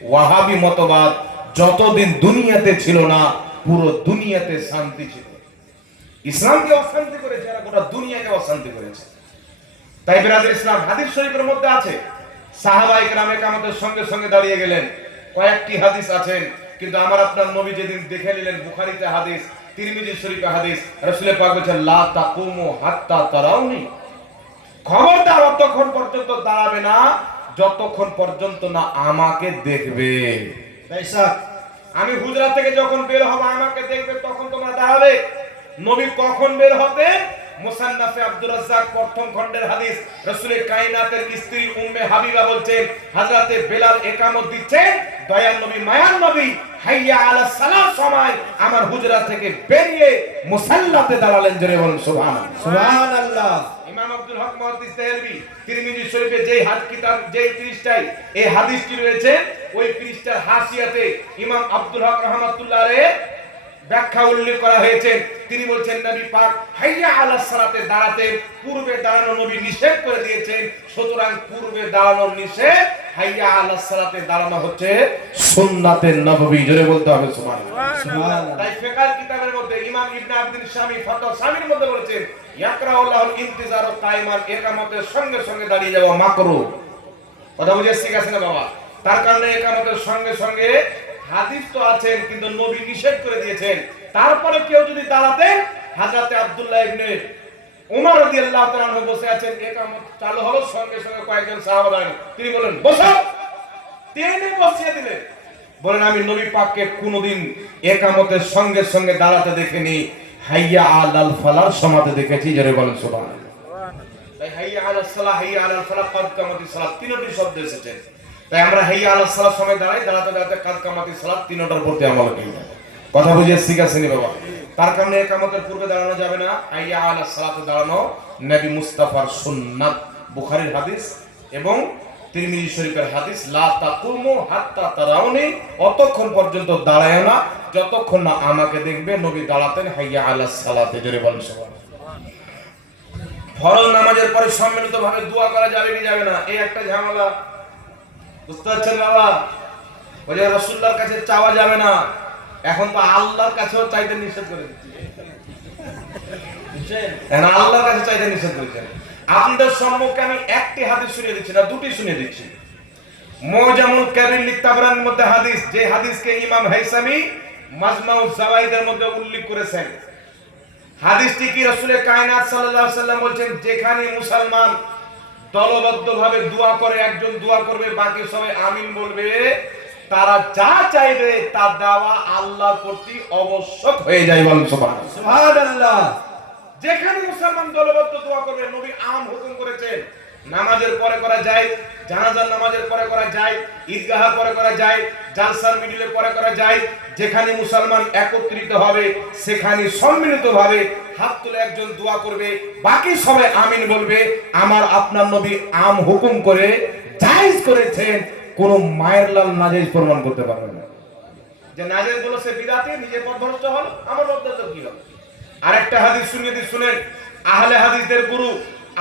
ওয়াহাবি মতবাদ, যতদিন দুনিয়াতে ছিল না পুরো দুনিয়াতে শান্তি ছিল। ইসলামকে অশান্তি করেছে, এরা গোটা দুনিয়াকে অশান্তি করেছে। তাই বিরাদর ইসলাম, হাদিস শরীফের মধ্যে আছে সাহাবায়ে কেরাম ইকামতের সঙ্গে সঙ্গে দাঁড়িয়ে গেলেন। কয়েকটি হাদিস আছেন, কিন্তু আমার আপনার নবী যেদিন দেখে নিলেন, বুখারীতে হাদিস, তিরমিজি শরীফে হাদিস, রাসূল পাক বলেছেন লা তাকুমু হাত্তা তারাউনি, খবরদার অতক্ষণ পর্যন্ত দাঁড়াবে না যতক্ষণ পর্যন্ত না আমাকে দেখবে। আমি হুজরা থেকে যখন বের হব আমাকে দেখবে, তখন তোমরা দাঁড়াবে। নবী কখন বের হতে? মুসান্নাফে আব্দুর রাজ্জাক প্রথম খণ্ডের হাদিস, রাসূলের কায়নাতের স্ত্রী উম্মে হাবিবা বলছেন হযরতে বেলাল ইকামত দিচ্ছেন, দয়ার নবী মায়ার নবী হাইয়া আলাস সালাত সময় আমার হুজরা থেকে বেরিয়ে মুসাল্লাতে দাঁড়ালেন। জোরে বলুন সুবহানাল্লাহ। সুবহানাল্লাহ। ইমাম আব্দুল হক মুহাদ্দিস দেহলভী তিরমিজি শরীফে যেই কিতাব যেই পৃষ্ঠায় এই হাদিসটি রয়েছে, ওই পৃষ্ঠার হাসিয়াতে ইমাম আব্দুল হক রাহমাতুল্লাহ আলাইহি ব্যাখ্যা উল্লেখ করা হয়েছে। তিনি বলছেন নবী পাক হাইয়া আলাস সালাতে দাঁড়াতে পূর্বে দাঁড়ানো নবী নিষেধ করে দিয়েছেন, সুতরাং পূর্বে দাঁড়ানোর নিষেধ, হাইয়া আলাস সালাতে দাঁড়ানো হচ্ছে সুন্নাতে নববী। জোরে বলতে হবে সুবহানাল্লাহ। তাই ফিকহ কিতাবের মধ্যে ইমাম ইবনে আব্দুল শামী ফাতওয়া শামীর মধ্যে বলেছেন ইয়াকরাউল্লাহুল ইন্তিজারু কায়মান, ইকামতের সঙ্গে সঙ্গে দাঁড়িয়ে যাওয়া মাকরুহ। কথা বুঝে ঠিক আছে না বাবা? তার কারণে ইকামতের সঙ্গে সঙ্গে হাদিস তো আছেন, কিন্তু নবী নিষেধ করে দিয়েছেন। তারপরে কেউ যদি দাঁড়াতেন, হযরতে আব্দুল্লাহ ইবনে উমর রাদিয়াল্লাহু তাআলা আনহু বসে আছেন, ইকামত চালু হলো, সঙ্গে সঙ্গে কয়েকজন সাহাবা দাঁড়ালেন, তিনি বলেন বসো, তিনি বসিয়ে দিলেন। বলেন আমি নবী পাককে কোনদিন ইকামতের সঙ্গে সঙ্গে দাঁড়াতে দেখিনি, হাইয়া আলাল ফালার সমাতে দেখেছি। জোরে বলেন সুবহানাল্লাহ। তাই হাইয়া আলাস সালাহ, হাইয়া আলাল ফালাহ, কাদ কামাতিস সালাত, তিনটি শব্দ এসেছে। তাই আমরা হাইয়া আলাস সালাহ সময় দাঁড়াই, দাঁড়াতে দাঁড়াতে কাদ কামাতিস সালাত, তিনটার প্রতি আমল করি। কথা বুঝিয়ে ঠিক আছে নি বাবা? তার কারণে ইকামতের পূর্বে দাঁড়ানো যাবে না, হাইয়া আলাস সালাতে দাঁড়ানো নবী মুস্তাফার সুন্নাত। বুখারীর হাদিস এবং তিরমিজি শরীফের হাদিস, লা তাকুমু হাত্তা তারাউনি, অতক্ষণ পর্যন্ত দাঁড়ায় না যতক্ষণ না আমাকে দেখবে। নবী দাঁড়াতেন হাইয়া আলাস সালাতে। জোরে বলেন সুবহানাল্লাহ। ফরজ নামাজের পরে সম্মিলিতভাবে দোয়া করা যাবে কি যাবে না, এই একটা ঝামেলা। বুঝতে পারছেন বাবা? ওই যে রাসূলুল্লাহর কাছে চাওয়া যাবে না, এখন তো আল্লাহর কাছেও চাইতে নিষেধ করে দিচ্ছে। বুঝছেন? আল্লাহর কাছে চাইতে নিষেধ করেছেন। আপনাদের সম্মুখে আমি একটি হাদিস শুনিয়ে দিচ্ছি না, দুটি শুনিয়ে দিচ্ছি। মুজামুল কাবির লিতাবরানির মধ্যে হাদিস, যে হাদিসকে ইমাম হাইসামি মাজমাউজ জাওয়াইদের মধ্যে উল্লেখ করেছেন। হাদিসটি কি রাসূলের কায়নাত সাল্লাল্লাহু আলাইহি ওয়াসাল্লাম বলেন, যেখানে মুসলমান দলবদ্ধভাবে দোয়া করে, একজন দোয়া করবে, বাকি সবাই আমিন বলবে, তারা যা চাইবে তা দেওয়া আল্লাহর প্রতি আবশ্যক হয়ে যায়। বলেন সুবহানাল্লাহ। যেখানে মুসলমান দলবদ্ধ দোয়া করবে, নবী আম হুকুম করেছেন। নামাজের পরে করা যায়, জানাজার নামাজের পরে করা যায়, ঈদগাহের পরে করা যায়, জালসার মিডিলে পরে করা যায়। যেখানে মুসলমান একত্রিত হবে সেখানে সম্মিলিতভাবে হাত তুলে একজন দোয়া করবে, বাকি সবাই আমিন বলবে। আমার আপনার নবী আম হুকুম করে জায়েজ করেছেন, কোন মায়ের লাল নাজায়েজ প্রমাণ করতে পারবে না। যে নাজায়েজ বলো সে বিদআতি, নিজে পথভ্রষ্ট হল, আমার পথভ্রষ্ট কি হবে? আরেকটা হাদিস শুনিয়ে দিই, শুনেন। আহলে হাদিসদের গুরু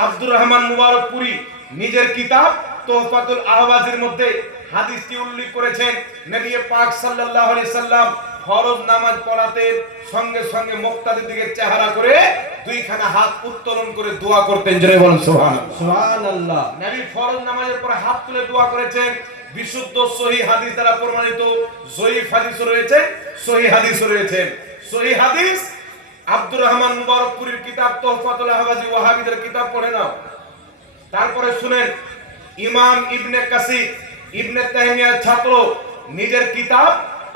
আব্দুর রহমান মুবারকপুরী নিজের কিতাব তোহফাতুল আহওয়াজের মধ্যে হাদিসটি উল্লেখ করেছেন। নবী পাক সাল্লাল্লাহু আলাইহি সাল্লাম ফরজ নামাজ পড়াতে সঙ্গে সঙ্গে মুক্তাদির দিকে চেহারা করে দুইখানা হাত উত্তোলন করে দোয়া করতেন। জোরে বলেন সুবহানাল্লাহ। সুবহানাল্লাহ। নবী ফরজ নামাজের পরে হাত তুলে দোয়া করেছেন। বিশুদ্ধ সহিহ হাদিস দ্বারা প্রমাণিত, জয়ীফ হাদিসও রয়েছে, সহিহ হাদিসও রয়েছে। সহিহ হাদিস আব্দুর রহমান মুবারকপুরীর কিতাব তোহফাতুল আহওয়াজি, ওয়াহাবীদের কিতাব পড়ে নাও। তারপরে শুনেন, ইমাম ইবনে কাসির ইবনে তাইমিয়ার ছাত্র নিজের কিতাব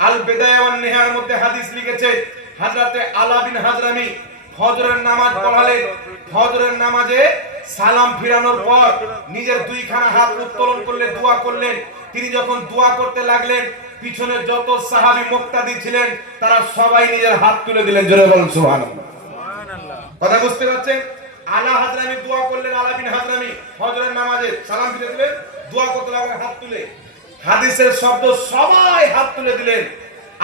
আল বিদায়া ওয়ান নিহায়ার মধ্যে হাদিস লিখেছে। হযরতে আলা বিন হাজরামি ফজরের নামাজ পড়ালেন। ফজরের নামাজে সালাম ফিরানোর পর নিজের দুইখানা হাত উত্তোলন করলে দোয়া করলেন। তিনি যখন দোয়া করতে লাগলেন, পিছনে যত সাহাবী মুক্তাদি ছিলেন তারা সবাই নিজের হাত তুলে দিলেন। জোরে বলুন সুবহানাল্লাহ। কথা বুঝতে পারছেন? আলা হাজরামি দোয়া করলেন, আলা বিন হাজরামি ফজরের নামাজে সালাম ফিরে দিলেন, দোয়া করতে লাগলেন হাত তুলে। হাদিসের শব্দ সবাই হাত তুলে দিলেন,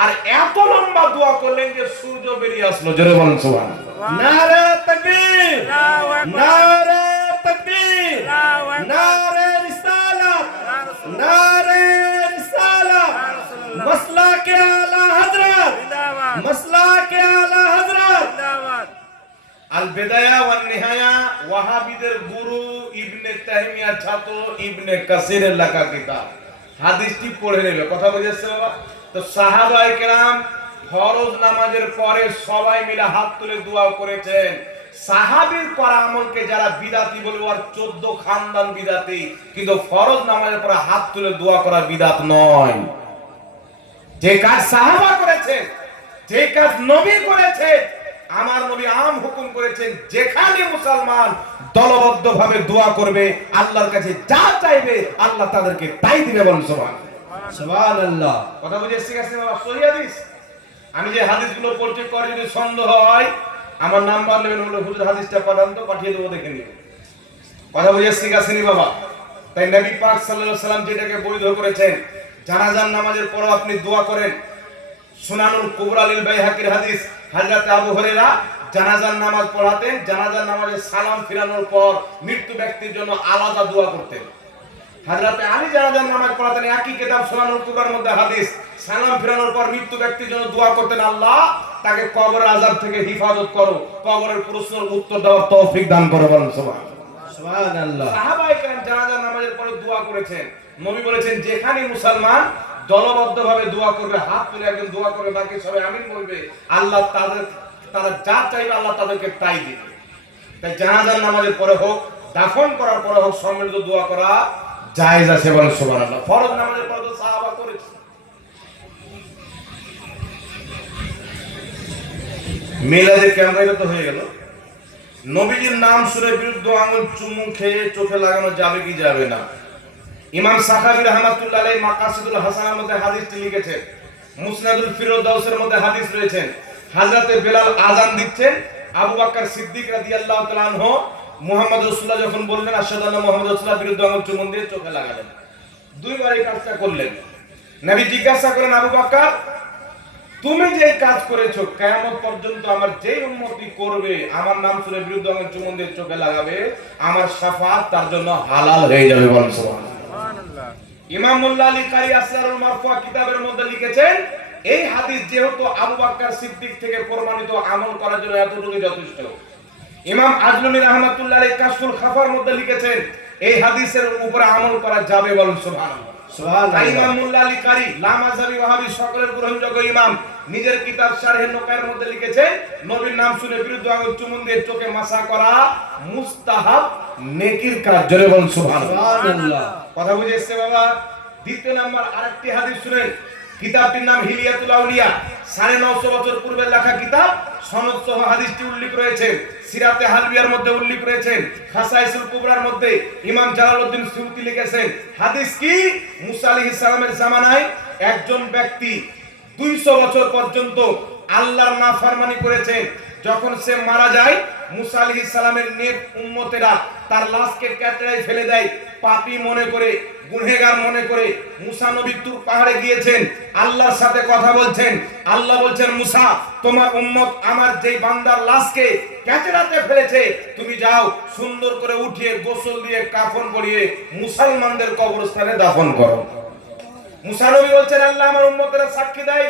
আর এত লম্বা দোয়া করলেন যে সূর্য বেরিয়ে আসলো। জোরে বলুন সুবহানাল্লাহ। নারে তাকবীর, নারে তাকবীর, নারে রিসালাত, নারে রিসালাত, মাসলাকে আল বিদায়া ওয়ান নিহায়া ওয়াহাবিদের গুরু ইবনে তাইমিয়ার ছাত্র ইবনে কাসিরের লেখা কিতাব। হাদিসটি পড়ে নেবে, কথা বুঝেছে বাবা? তো সাহাবায়ে কেরাম ফরজ নামাজের পরে সবাই মিলে হাত তুলে দোয়া করেছেন। সাহাবীর করা আমলকে যারা বিদাতি বলবে আর 14 খানদান বিদাতি, কিন্তু ফরজ নামাজের পরে হাত তুলে দোয়া করা বিদাত নয়। যে কাজ সাহাবা করেছে, যে কাজ নবী করেছে, আমার নবী আম হুকুম করেছেন যেখানে মুসলমান দলবদ্ধভাবে দোয়া করবে আল্লাহর কাছে যা চাইবে আল্লাহ তাদেরকে তাই দিবে। বলুন সুবহানাল্লাহ। সুবহানাল্লাহ। কথা বুঝে এসে গেছে বাবা? সহি হাদিস। আমি যে হাদিসগুলো পড়তে করে যদি সন্দেহ হয় আমার নাম্বার নেবেন, বলে হুজুর হাদিসটা পাঠান তো, পাঠিয়ে দেবো, দেখে নিন। কথা বুঝে এসে গেছে নি বাবা? তাই নবী পাক সাল্লাল্লাহু আলাইহি সাল্লাম যেটাকে বৈধ করেছেন, জানাজার নামাজের পর আপনি দোয়া করেন। সুনানুল কুবরা লিল বাইহাকির হাদিস, হযরত আবু হুরায়রা জানাজার নামাজ পড়াতেন, জানাজার নামাজে সালাম ফিরানোর পর মৃত্যু ব্যক্তির জন্য আলাদা দোয়া করতেন। হযরত আলী জানাজার নামাজ পড়াতেন, একই কিতাব সুনানুল কুবরার মধ্যে হাদিস, সালাম ফিরানোর পর মৃত্যু ব্যক্তির জন্য দোয়া করতেন, আল্লাহ তাকে কবরের আযাব থেকে হেফাজত করো, কবরের প্রশ্নের উত্তর দেওয়ার তৌফিক দান করো। বলেন সুবহানাল্লাহ। সুবহানাল্লাহ। সাহাবায়ে কেরাম জানাজার নামাজের পরে দোয়া করেছেন। নবী বলেছেন যেখানে মুসলমান দলবদ্ধভাবে দোয়া করবে, হাত তুলে একজন দোয়া করবে, বাকি সবাই আমিন বলবে, আল্লাহ তারা যা চাইবে আল্লাহ তাদেরকে তাই দিবে। তাই জানাজার নামাজের পরে হোক, দাফন করার পরে হোক, সম্মিলিত দোয়া করা জায়েজ আছে। বলেন সুবহানাল্লাহ। ফরজ নামাজের পরে তো সাহাবা করেছে। মিলাদে ক্যামেরা তো হয়ে গেল। নবীজির নাম শুনে বিরুদ্ধ আঙুল চুমু খেয়ে চোখে লাগানো যাবে কি যাবে না? ইমাম সাখাবী রাহমাতুল্লাহ আলাইহি মাকাসিদুল হাসানার মধ্যে হাদিসটি লিখেছেন। মুসনাদুল ফিরদাউসের মধ্যে হাদিস রয়েছেন, হযরতে বেলাল আযান দিচ্ছেন, আবু বকর সিদ্দিক রাদিয়াল্লাহু তাআলা আনহু মুহাম্মদ রাসূলুল্লাহ যখন বললেন আশহাদু আন্না মুহাম্মাদুর রাসূলুল্লাহ, বিরুদ্ধ আঙুল চুমু দিয়ে চোখে লাগালেন। দুইবার এই কাজটা করলেন। নবী জিজ্ঞাসা করেন, আবু বকর তুমি যে কাজ করেছো, কিয়ামত পর্যন্ত আমার যেই উম্মতি করবে, আমার নাম শুনে বিরুদ্ধ আঙুল চুমু দিয়ে চোখে লাগাবে, আমার শাফাআত তার জন্য হালাল হয়ে যাবে। বলেন সুবহানাল্লাহ। ইমাম মোল্লা আলী কারি আসরারুল মারফুয়া কিতাবের মধ্যে লিখেছেন, এই হাদিস যেহেতু আবু বকর সিদ্দিক থেকে প্রমাণিত, আমল করার জন্য এতটুকু যথেষ্ট। ইমাম আজলুনি রাহমাতুল্লাহ আলাইহি কাশফুল খাফার মধ্যে লিখেছেন, এই হাদিসের উপরে আমল করা যাবে। বলেন সুবহানাল্লাহ। সুবহানাল্লাহ। ইমাম মোল্লা আলী কারি লামাযাবি ওয়াহাবি সকলের গ্রহণযোগ্য ইমাম নিজের কিতাব শারহে নুকায়ের মধ্যে লিখেছেন, নবীর নাম শুনে বিরুদ্ধ আঙুল চুমু দিয়ে চোখে মাসা করা মুস্তাহাব নেকির কাজ। জোরে বলুন সুবহানাল্লাহ। কথা বুঝে এসেছে বাবা? দ্বিতীয় নাম্বার আরেকটি হাদিস শুনেন। কিতাবটির নাম হিলিয়াতুল আউলিয়া, 950 বছর পূর্বে লেখা কিতাব। সনদ সহ হাদিসটি উল্লেখ রয়েছে। সিরাতে হালবিয়ার মধ্যে উল্লেখ রয়েছে। খাসাইসুল কুবরার মধ্যে ইমাম জালালউদ্দিন সুয়ুতী লিখেছেন, হাদিস কি, মুসা আলাইহিস সালামের জামানায় একজন ব্যক্তি 200 বছর পর্যন্ত আল্লাহর নাফরমানি করেছে। যখন সে মারা যায়, মুসা আলাইহিস সালামের নেক উম্মতেরা তার লাশকে কাটরায় ফেলে দেয়। পাপী মনে করে, গুনহেগার মনে করে মুসা নবী তুর পাহাড়ে গিয়েছেন, আল্লাহর সাথে কথা বলছেন। আল্লাহ বলছেন, মুসা তোমার উম্মত আমার যেই বান্দার লাশকে কাটরাতে ফেলেছে, তুমি যাও সুন্দর করে উঠিয়ে গোসল দিয়ে কাফন পরিয়ে মুসলমানদের কবরস্থানে দাফন করো। মুসা নবী বলছেন, আল্লাহ আমার উম্মতেরা সাক্ষী দেয়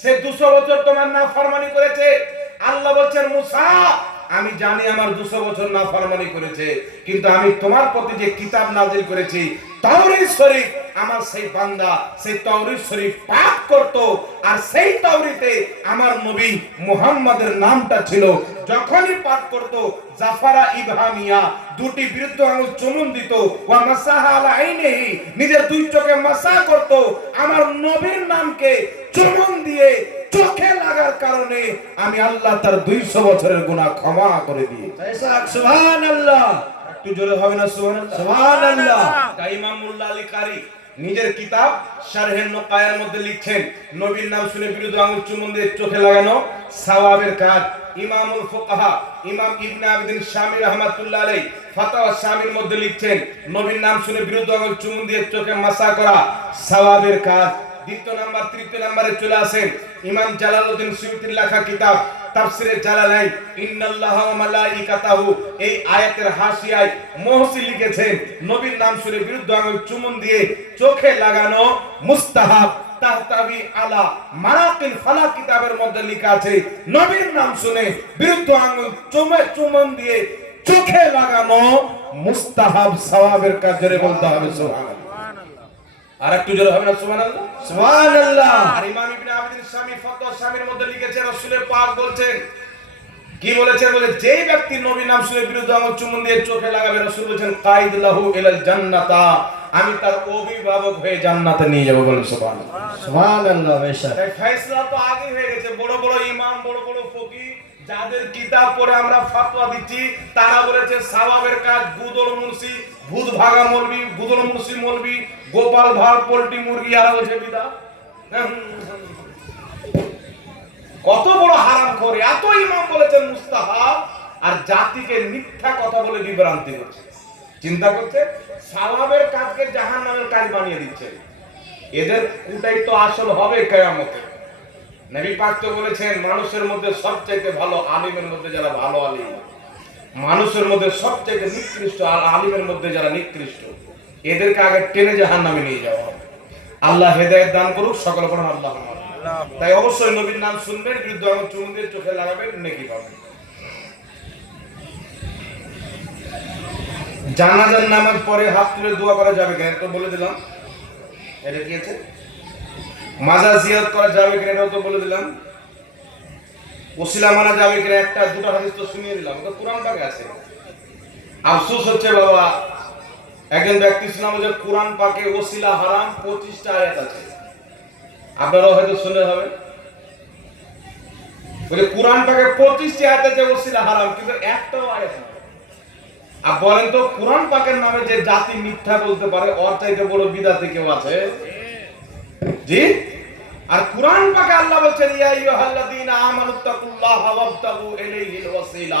সে 200 বছর তোমার নাফরমানি করেছে। আল্লাহ বলছেন, মুসা আমি জানি আমার 200 বছর নাফরমানি করেছে, কিন্তু আমি তোমার প্রতি যে কিতাব নাযিল করেছি তাওরীত শরীফ, আমার সেই বান্দা সেই তাওরীত শরীফ পাঠ করত, আর সেই তাওরীতে আমার নবী মুহাম্মাদের নামটা ছিল। যখনই পাঠ করত জাফারা ইবহামিয়া, দুটি বিরুদ্ধ আঙুল চুমুন দিত, ওয়া মাসাহা আলা আইনিহি, নিজের দুই চোখে মাসা করত। আমার নবীর নামকে চুমুন দিয়ে চোখে লাগার কারণে আমি আল্লাহ তার 200 বছরের গুনাহ ক্ষমা করে দিয়ে। সুবহানাল্লাহ। একটু জোরে হবে না সুবহানাল্লাহ? সুবহানাল্লাহ। তাই ইমাম মোল্লা আলী কারি নিজের কিতাব শারহে নুকায়ের মধ্যে লিখছেন, নবীর নাম শুনে বিরুদ্ধ আঙুল চুমুন দিয়ে চোখে লাগানো সওয়াবের কাজ। ইমামুল ফুকাহা ইমাম ইবনে আবিদিন শামী রাহমাতুল্লাহ আলাইহি ফাতাওয়া শামীর মধ্যে লিখছেন, নবীর নাম শুনে বিরুদ্ধ আঙুল চুমুন দিয়ে চোখে মাসা করা সওয়াবের কাজ। দ্বিতীয় নাম্বার, তৃতীয় নম্বরে চলে আসেন ইমাম জালালউদ্দিন সুয়ুতীর লেখা কিতাব তাফসিরে জালালাইন, ইন্নাল্লাহা ওয়া মালাইকাতাহু, এই আয়াতের হাসিয়ায় মুহসি লিখেছেন, নবীর নাম শুনে বিরুদ্ধ আঙুল চুমুন দিয়ে চোখে লাগানো মুস্তাহাব তাহতাবি আলা মারাকিল ফালা কিতাবের মধ্যে লেখা আছে নবীর নাম শুনে বিরুদ্ধ আঙ্গুল চুমন দিয়ে চোখে লাগানো মুস্তাহাব সওয়াবের কাজ জোরে বলতে হবে সুবহানাল্লাহ। আর একটু জোরে হবে না সুবহানাল্লাহ? সুবহানাল্লাহ। আর ইমাম ইবনে আবিদিন শামী ফতোয়া শামীর মধ্যে লিখেছে রাসূলের পাক বলছেন, কি বলেছেন? বলে যেই ব্যক্তি নবীর নাম শুনে বিরুদ্ধ আঙ্গুল চুমন দিয়ে চোখে লাগাবে, রাসূল বলেছেন কাইদ লাহু ইলাল জান্নাতা, আমি তার অভিভাবক হয়ে জান্নাতে নিয়ে যাব। বলেন সুবহানাল্লাহ। সুবহানাল্লাহ। বেশক তাই ফয়সালা তো আগে হয়ে গেছে। বড় বড় ইমাম, বড় বড় ফকিহ যাদের কিতাব পড়ে আমরা ফতোয়া দিচ্ছি, তারা বলেছে সওয়াবের কাজ গুদল মুন্সি, ভূত ভাগা মৌলবি, গুদল মুন্সি মৌলবি, গোপাল ভাড় পোল্ট্রি মুরগি, আর বলছে বিদআত। কত বড় হারাম করে, এত ইমাম বলেছেন মুস্তাহাব, আর জাতিকে মিথ্যা কথা বলে বিভ্রান্তি করছে। চিন্তা করছে সওয়াবের কাজকে জাহান্নামের কাজ বানিয়ে দিচ্ছে। এদের কুটাই তো আসল হবে কিয়ামতে। নবী পাক তো বলেছেন মানুষের মধ্যে সবচেয়ে ভালো আলিমের মধ্যে যারা ভালো আলিম, মানুষের মধ্যে সবচেয়ে নিকৃষ্ট আর আলিমের মধ্যে যারা নিকৃষ্ট, এদেরকে আগে টেনে জাহান্নামে নিয়ে যাওয়া হবে। আল্লাহ হেদায়েত দান করুক, সকলে বলুন আল্লাহুম্মা। তাই অবশ্যই নবীর নাম শুনবেন, বিরুদ্ধ আঙ্গুল চুমন দিয়ে চোখে লাগাবেন, নেকি পাবেন। জানাজার নামাজ পরে হাত তুলে দোয়া করা যাবে কিনা তো বলে দিলাম, এটা কি আছে? মাজার জিয়ারত করা যাবে কিনা এটাও তো বলে দিলাম। ওসিলা মানা যাবে কিনা একটা দুটো হাদিস তো শুনিয়ে দিলাম, তো কোরআন পাকে আছে। আফসোস হচ্ছে বাবা, একজন ব্যক্তি শুনলাম যে কোরআন পাকে ওসিলা হারাম 25টা আয়াত আছে। আপনারাও হয়তো শুনে হবে, বলে কোরআন পাকে 25টি আয়াত আছে ওসিলা হারাম, কিন্তু একটাও আয়াত নেই। আর বলেন তো কোরআন পাকের নামে যে জাতি মিথ্যা বলতে পারে, ওর চাইতে বড় বিদআতি কেউ আছে? জি। আর কোরআন পাকে আল্লাহ বলেন ইয়া আইয়ুহাল্লাযীনা আমানুত্তাকুল্লাহা ওয়াবতাগু ইলাইহিল ওয়াসিলা।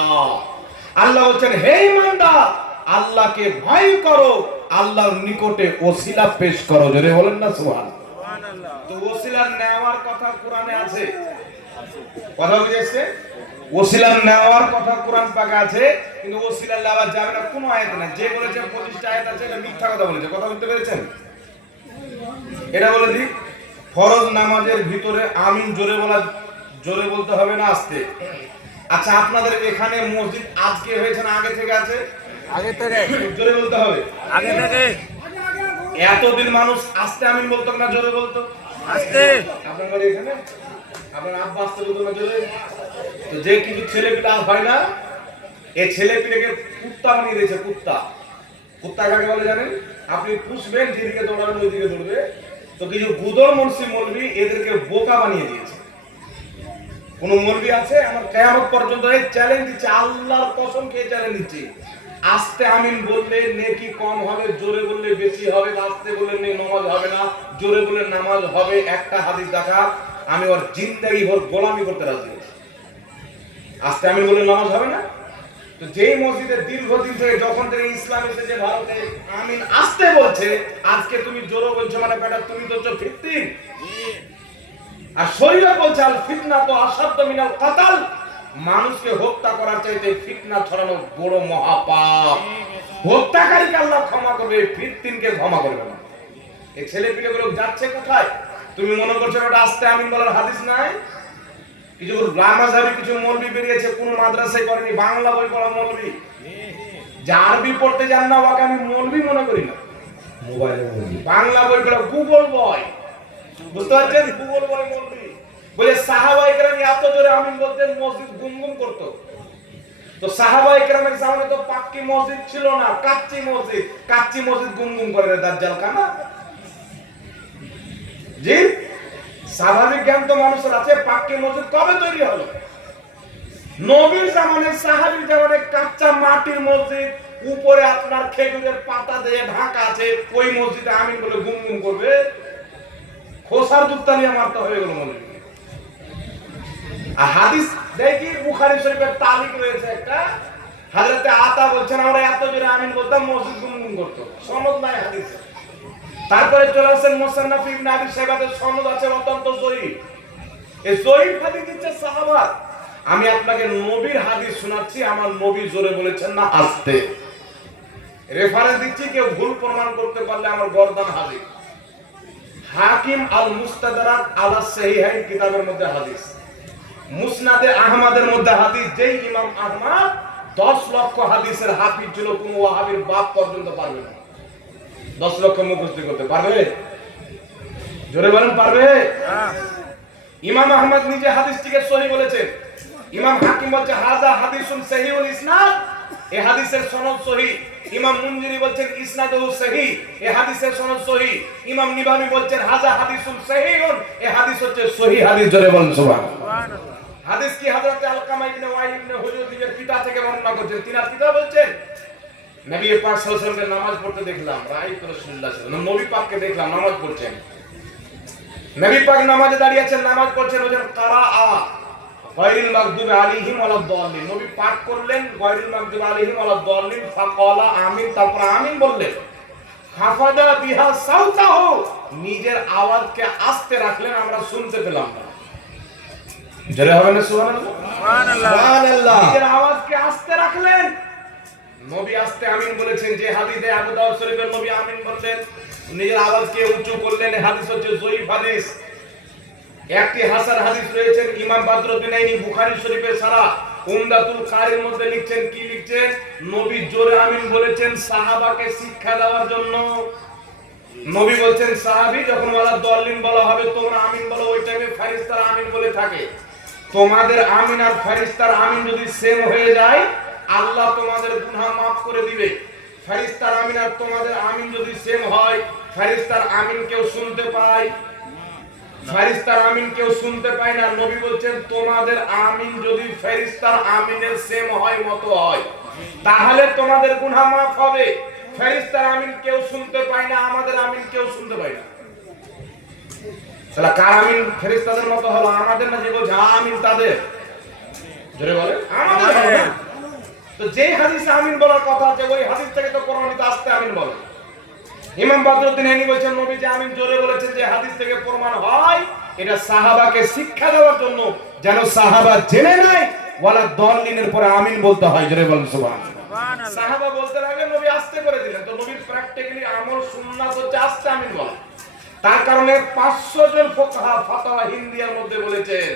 আল্লাহ বলেন হে ঈমানদার, আল্লাহকে ভয় করো, আল্লাহর নিকটে ওসিলা পেশ করো। জোরে বলেন না সুবহানাল্লাহ। তো ওসিলা নেওয়ার কথা কোরআনে আছে, কথা বুঝেছে? ওসিলা নেওয়ার কথা কোরআন পাকে আছে, কিন্তু ওসিলা নেওয়া যাবে না কোনো আয়াত না। যে বলেছে 25টা আয়াত আছে, এটা মিথ্যা কথা বলেছে। কথা বলতে পেরেছেন? এটা বলে দিই, ফরজ নামাজের ভিতরে আমিন জোরে বলতে হবে না আস্তে? আচ্ছা, আপনাদের এখানে মসজিদ আজকে হয়েছে না আগে থেকে আছে? আগে থেকে জোরে বলতে হবে। আগে থেকে এতদিন মানুষ আস্তে আমিন বলতো না জোরে বলতো? আস্তে। আপনার বাড়ি এখানে, আপনার আব্বা আস্তে বলতো না জোরে? তো যে কিছু ছেলে পিলে আজ হয় না, এই ছেলে পিলেকে কুত্তা বানিয়ে দিয়েছে। কুত্তা, কুত্তা কাকে বলে জানেন? আপনি পুষবেন, যেদিকে দৌড়াবেন ওইদিকে দৌড়বে। তো কিছু গুদল মুন্সি মৌলবি এদেরকে বোকা বানিয়ে দিয়েছে। কোন মৌলবি আছে আমার কিয়ামত পর্যন্ত এই চ্যালেঞ্জ দিচ্ছে, আল্লাহর কসম খেয়ে চ্যালেঞ্জ দিচ্ছে, আস্তে আমিন বললে নেকি কম হবে, জোরে বললে বেশি হবে। আস্তে বললে নামাজ হবে না, জোরে বললে নামাজ হবে। একটা হাদিস দেখা, আমি ওর জিন্দেগি ভর গোলামি করতে রাজি আছি। আস্তে আমিন বললে নামাজ হবে না। তো যেই মসজিদে দীর্ঘদিন থেকে যখন থেকে ইসলাম এসেছে ভারতে, আমিন আস্তে বলছে, আজকে তুমি জোরে বলছো মানে বেটা তুমি তো হচ্ছে ফিতরিন। আর শরীয়ত বলছে আল ফিতনা তো আসাদ্দু মিনাল কাতাল, মানুষকে হত্যা করার চাইতে ফিতনা ছড়ানো বড় মহাপাপ। হত্যাকারীকে আল্লাহ ক্ষমা করবে, ফিতরিনকে ক্ষমা করবে না। এই ছেলে পিলেগুলো যাচ্ছে কোথায়? তুমি মনে করছো এটা আস্তে আমিন বলার হাদিস নাই? কিছু লামাজাবি কিছু মৌলবি বেরিয়েছে, কোন মাদ্রাসায় করেনি, বাংলা বই পড়া মৌলবি। যে আরবি পড়তে জান না ওকে আমি মৌলবি মনে করি না। মোবাইলে বলি বাংলা বই পড়া গুগল বয়, বুঝতে পারছেন? গুগল বয় মৌলবি বলে সাহাবায়ে কেরাম এত জোরে আমিন বলতেন মসজিদ গুমগুম করত। তো সাহাবায়ে কেরামের জামানে তো পাক্কি মসজিদ ছিল না, কাচ্চি মসজিদ। কাচ্চি মসজিদ গুমগুম করে রে দাজ্জাল খানা। জি, স্বাভাবিক জ্ঞান তো মানুষের আছে। পাক্কি মসজিদ কবে তৈরি হলো? নবীর জামানে, সাহাবীর জামানে কাঁচা মাটির মসজিদ, উপরে আপনার খেজুরের পাতা দিয়ে ঢাকা আছে। ওই মসজিদে আমিন বলে গুমগুম করবে, খোসার দুত্তালিয়া মারতে হয়ে গেল মনে। আর হাদিস দেখি বুখারী শরীফের তালিক রয়েছে একটা, হযরতে আতা বলছেন আমরা এত জোরে আমিন বলতাম মসজিদ গুমগুম করতো। সনদ নাই হাদিসে। তারপরে চলে আসেন মুসান্নাফ ইবনে আবি শাইবাতের সনদ আছে অত্যন্ত জয়ীফ। এই জয়ীফ হাদিস দিচ্ছে সাহাবা। আমি আপনাকে নবীর হাদিস শোনাচ্ছি, আমার নবী জোরে বলেছেন না আস্তে। রেফারেন্স দিচ্ছি, কেউ ভুল প্রমাণ করতে পারলে আমার গর্দান হাজির। হাকিম আল মুস্তাদরাক আলা সহিহাইন কিতাবের মধ্যে হাদিস, মুসনাদে আহমদের মধ্যে হাদিস, যেই ইমাম আহমদ 10 লক্ষ হাদিসের হাফিজ ছিল, কোন ওয়াহাবির বাপ পর্যন্ত পারবে না 10 লক্ষ মুখস্থ করতে পারবে? জোরে বলেন পারবে? ইমাম আহমদ নিজে হাদিসটিকে সহিহ বলেছেন, ইমাম হাকিম বলছে হাযা হাদিসুন সহিহুল ইসনাদ, এই হাদিসের সনদ সহিহ। ইমাম মুনজিরি বলছেন ইসনাদুহু সহিহ, এই হাদিসের সনদ সহিহ। ইমাম নিবাবী বলছেন হাযা হাদিসুন সহিহুন, এই হাদিস হচ্ছে সহিহ হাদিস। জোরে বলেন সুবহানাল্লাহ। হাদিস কি হযরত আলকামা ইবনে ওয়াইল ইবনে হুজুর নিজের পিতা থেকে বর্ণনা করছেন। তিনার পিতা বলছেন নবী পাক সাল্লাল্লাহু আলাইহি ওয়াসাল্লামকে নামাজ পড়তে দেখলাম, রাইত রাসূলুল্লাহ সাল্লাল্লাহু আলাইহি ওয়াসাল্লাম, নবী পাককে দেখলাম নামাজ পড়ছেন। নবী পাক নামাজে দাঁড়িয়ে আছেন, নামাজ পড়ছেন, ওজন কারাআ গায়রিল মাগদুবি আলাইহিম ওয়ালাদ দাল্লিন, নবী পাক করলেন গায়রিল মাগদুবি আলাইহিম ওয়ালাদ দাল্লিন, ফাকালা আমিন, তারপর আমিন বললেন। হাফাদা বিহা সাউতাহু, নিজের আওয়াজকে আস্তে রাখলেন, আমরা শুনতে পেলাম না। জোরে হবে না সুবহানাল্লাহ? সুবহানাল্লাহ। নিজের আওয়াজকে আস্তে রাখলেন, নবী আস্তে আমিন বলেছেন। যে হাদিসে আবু দাউদ শরীফের নবী আমিন বললেন, নিজের আওয়াজকে উঁচু করলেন, এই হাদিস হচ্ছে জয়ীফ হাদিস। একটি হাসান হাদিস রয়েছে, ইমাম বদরুদ্দীনাইনি বুখারী শরীফের সারা উমদাতুল কারির মধ্যে লিখছেন, কি লিখছেন? নবী জোরে আমিন বলেছেন সাহাবাকে শিক্ষা দেওয়ার জন্য। নবী বলছেন সাহাবী যখন ওয়ালাদ দাল্লিন বলা হবে তোমরা আমিন বলো, ওই টাইমে ফেরেশতারা আমিন বলে থাকে। তোমাদের আমিন আর ফেরেশতার আমিন যদি সেম হয়ে যায়, আল্লাহ তোমাদের গুনাহ maaf করে দিবে। ফেরেশতার আমিন আর তোমাদের আমিন যদি সেম হয়, ফেরেশতার আমিন কেউ শুনতে পায়, ফেরেশতার আমিন কেউ শুনতে পায় না। নবী বলছেন তোমাদের আমিন যদি ফেরেশতার আমিনের সেম হয়, মতো হয়, তাহলে তোমাদের গুনাহ maaf হবে। ফেরেশতার আমিন কেউ শুনতে পায় না, আমাদের আমিন কেউ শুনতে পায় না। তাহলে কার আমিন ফেরেশতাদের মতো হলো? আমাদের না, যে বলছে আমিন তাদের। জোরে বলে আমাদের হবে না। তো যে হাদিসে আমিন বলার কথা আছে, ওই হাদিস থেকে তো কোরআনে আস্তে আমিন বলে। ইমাম বদরুদ্দীনাইনি বলেছেন নবী যে আমিন জোরে বলেছেন, যে হাদিস থেকে প্রমাণ হয় এটা সাহাবাকে শিক্ষা দেওয়ার জন্য, যেন সাহাবা জেনে নেয় ওয়ালা দাল্লিনের পরে আমিন বলতে হয়। জোরে বলেন সুবহানাল্লাহ। সাহাবা বলতে লাগলেন, নবী আস্তে করে দিলেন। তো নবীর প্র্যাকটিক্যালি আমল সুন্নাত হচ্ছে আস্তে আমিন বলা। তার কারণে 500 জন ফুকাহা ফাতাওয়া হিন্দিয়ার মধ্যে বলেছেন,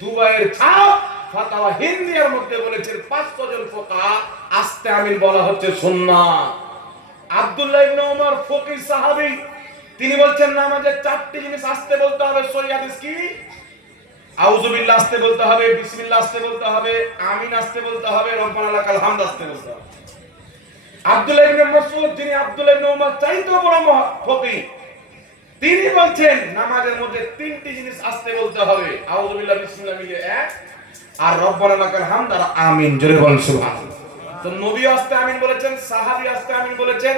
দুবাইয়ের ছাপ ফাতাওয়া হিন্দিয়ার মধ্যে বলেছেন 500 জন ফুকাহা আস্তে আমিন বলা হচ্ছে সুন্নাত। আব্দুল্লাহ ইবনে ওমর ফকিহ সাহাবী, তিনি বলছেন নামাজে 4টি জিনিস আস্তে বলতে হবে। সহিহ হাদিস কি? আউযু বিল্লাহ আস্তে বলতে হবে, বিসমিল্লাহ আস্তে বলতে হবে, আমিন আস্তে বলতে হবে, রব্বানা লাকাল হামদ আস্তে বলতে হবে। আব্দুল্লাহ ইবনে মাসউদ, যিনি আব্দুল্লাহ ইবনে ওমর চাইতেও বড় ফকিহ, তিনি বলছেন নামাজের মধ্যে 3টি জিনিস আস্তে বলতে হবে, আউযু বিল্লাহ বিসমিল্লাহ মিলে এক, আর রব্বানা লাকাল হামদ আর আমিন। জোরে বলেন সুবহানাল্লাহ। তো নবী আস্তে আমিন বলেছেন, সাহাবী আস্তে আমিন বলেছেন,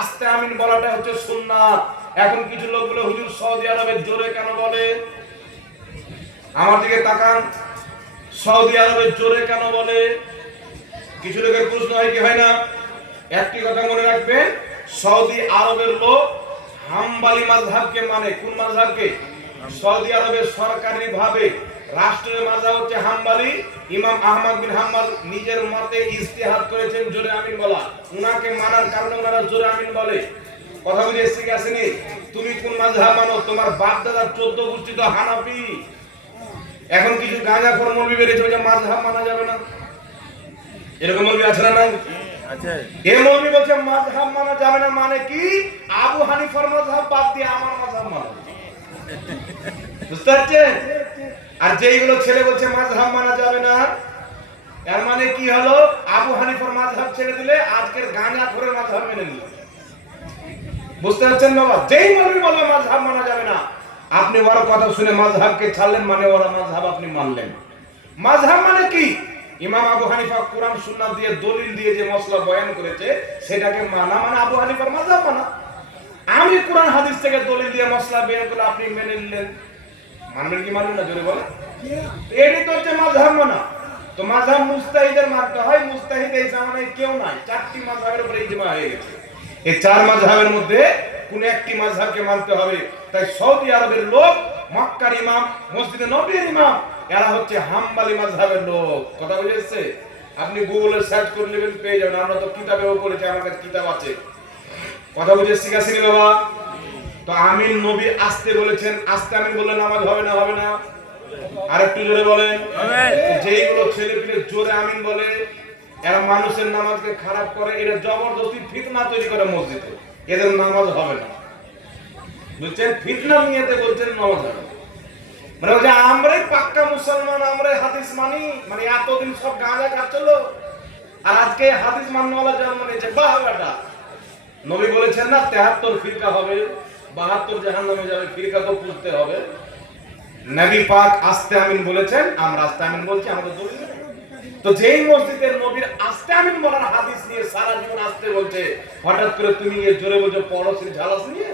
আস্তে আমিন বলাটা হচ্ছে সুন্নাত। এখন কিছু লোক বলে হুজুর সৌদি আরবে জোরে কেন বলে? আমার দিকে তাকান, সৌদি আরবে জোরে কেন বলে? কিছু লোকের প্রশ্ন হয় কি হয় না? একটি কথা মনে রাখবেন, সৌদি আরবের লোক হাম্বলি মাযহাবকে মানে। কোন মাযহাবকে? সৌদি আরবের সরকারি ভাবে রাষ্ট্রীয় মাযহাব হচ্ছে হাম্বলি। ইমাম আহমদ বিন হাম্বল নিজের মতে ইজতিহাদ করেছেন জোরে আমিন বলা, উনাকে মানার কারণে ওনারা জোরে আমিন বলে। কথা বুঝে এসে কি আসেনি? তুমি কোন মাযহাব মানো? তোমার বাপ দাদার 14 গোষ্ঠী তো হানাফি। এখন কিছু গাঁজাখোর মৌলবি বেরিয়েছে যে মাযহাব মানা যাবে না, এরকম মৌলবি আছে না? নাই আছে। এই মৌলবি বলছে মাযহাব মানা যাবে না, মানে কি? আবু হানিফার মাযহাব বাদ দিয়ে আমার মাযহাব মানো। বুঝতে পারছেন? আর যেইগুলো ছেলে বলছে মাযহাব মানা যাবে না, এর মানে কি হলো? আবু হানিফার মাযহাব ছেড়ে দিলে আজকের গাঁজাখোরের মাযহাব মেনে নিল। বুঝতে পারছেন বাবা? যেই মৌলবি বলে মাযহাব মানা যাবে না, আপনি ওর কথা শুনে মাযহাবকে ছাড়লেন, মানে ওরা মাযহাব আপনি মানলেন। মাযহাব মানে কি? ইমাম আবু হানিফা কোরআন সুন্নাহ দিয়ে দলিল দিয়ে যে মসলা বয়ান করেছে সেটাকে মানা, মানে আবু হানিফার মাযহাব মানা। আমি কোরআন হাদিস থেকে দলিল দিয়ে মসলা বয়ান করে আপনি মেনে নিলেন, মানবেন কি মানবেন না? জোরে বলেন। এটাই তো হচ্ছে মাযহাব মানা। তো মাযহাব মুজতাহিদের মানতে হয়। মুজতাহিদ এই জামানায় কেউ নাই, 4টি মাযহাবের উপরে ইজমা হয়ে গেছে। এই 4 মাযহাবের মধ্যে কোন একটি মাযহাবকে মানতে হবে। তাই সৌদি আরবের লোক, মক্কার ইমাম, মসজিদে নববীর ইমাম, এরা হচ্ছে হাম্বলি মাযহাবের লোক। কথা বুঝেছে? আপনি গুগলে সার্চ করে নেবেন, পেয়ে যাবেন। আমরা তো কিতাবেও পড়েছি, আমার কাছে কিতাব আছে। কথা বুঝে শিখাছিনি বাবা? তো আমিন নবী আসতে বলেছেন, আসতে আমিন বললে নামাজ হবে না? হবে না? আর একটু জোরে বলেন। হবে। যেইগুলো ছেলে পিলে জোরে আমিন বলে এরা মানুষের নামাজকে খারাপ করে, এরা জবরদস্তি ফিতনা তৈরি করে মসজিদে, এদের নামাজ হবে না। বুঝছেন? ফিতনা নিয়েতে বলছেন নামাজ হবে না। মানে ওই যে আমরাই পাক্কা মুসলমান, আমরাই হাদিস মানি, মানে এতদিন সব গাঁজা খাচ্ছিল আর আজকে হাদিস মানওয়ালা জন্ম নিয়েছে। বাহ বেটা, নবী বলেছেন না 73 ফিরকা হবে, 72 জাহান্নামে যাবে, ফিরকা তো পুষতে হবে। নবী পাক আস্তে আমিন বলেছেন, আমরা আস্তে আমিন বলছি, আমাদের দলিল নেই। তো যেই মসজিদের নবীর আস্তে আমিন বলার হাদিস নিয়ে সারা জীবন আস্তে বলছে, হঠাৎ করে তুমি গিয়ে জোরে বলছো পড়োশির ঝালাস নিয়ে?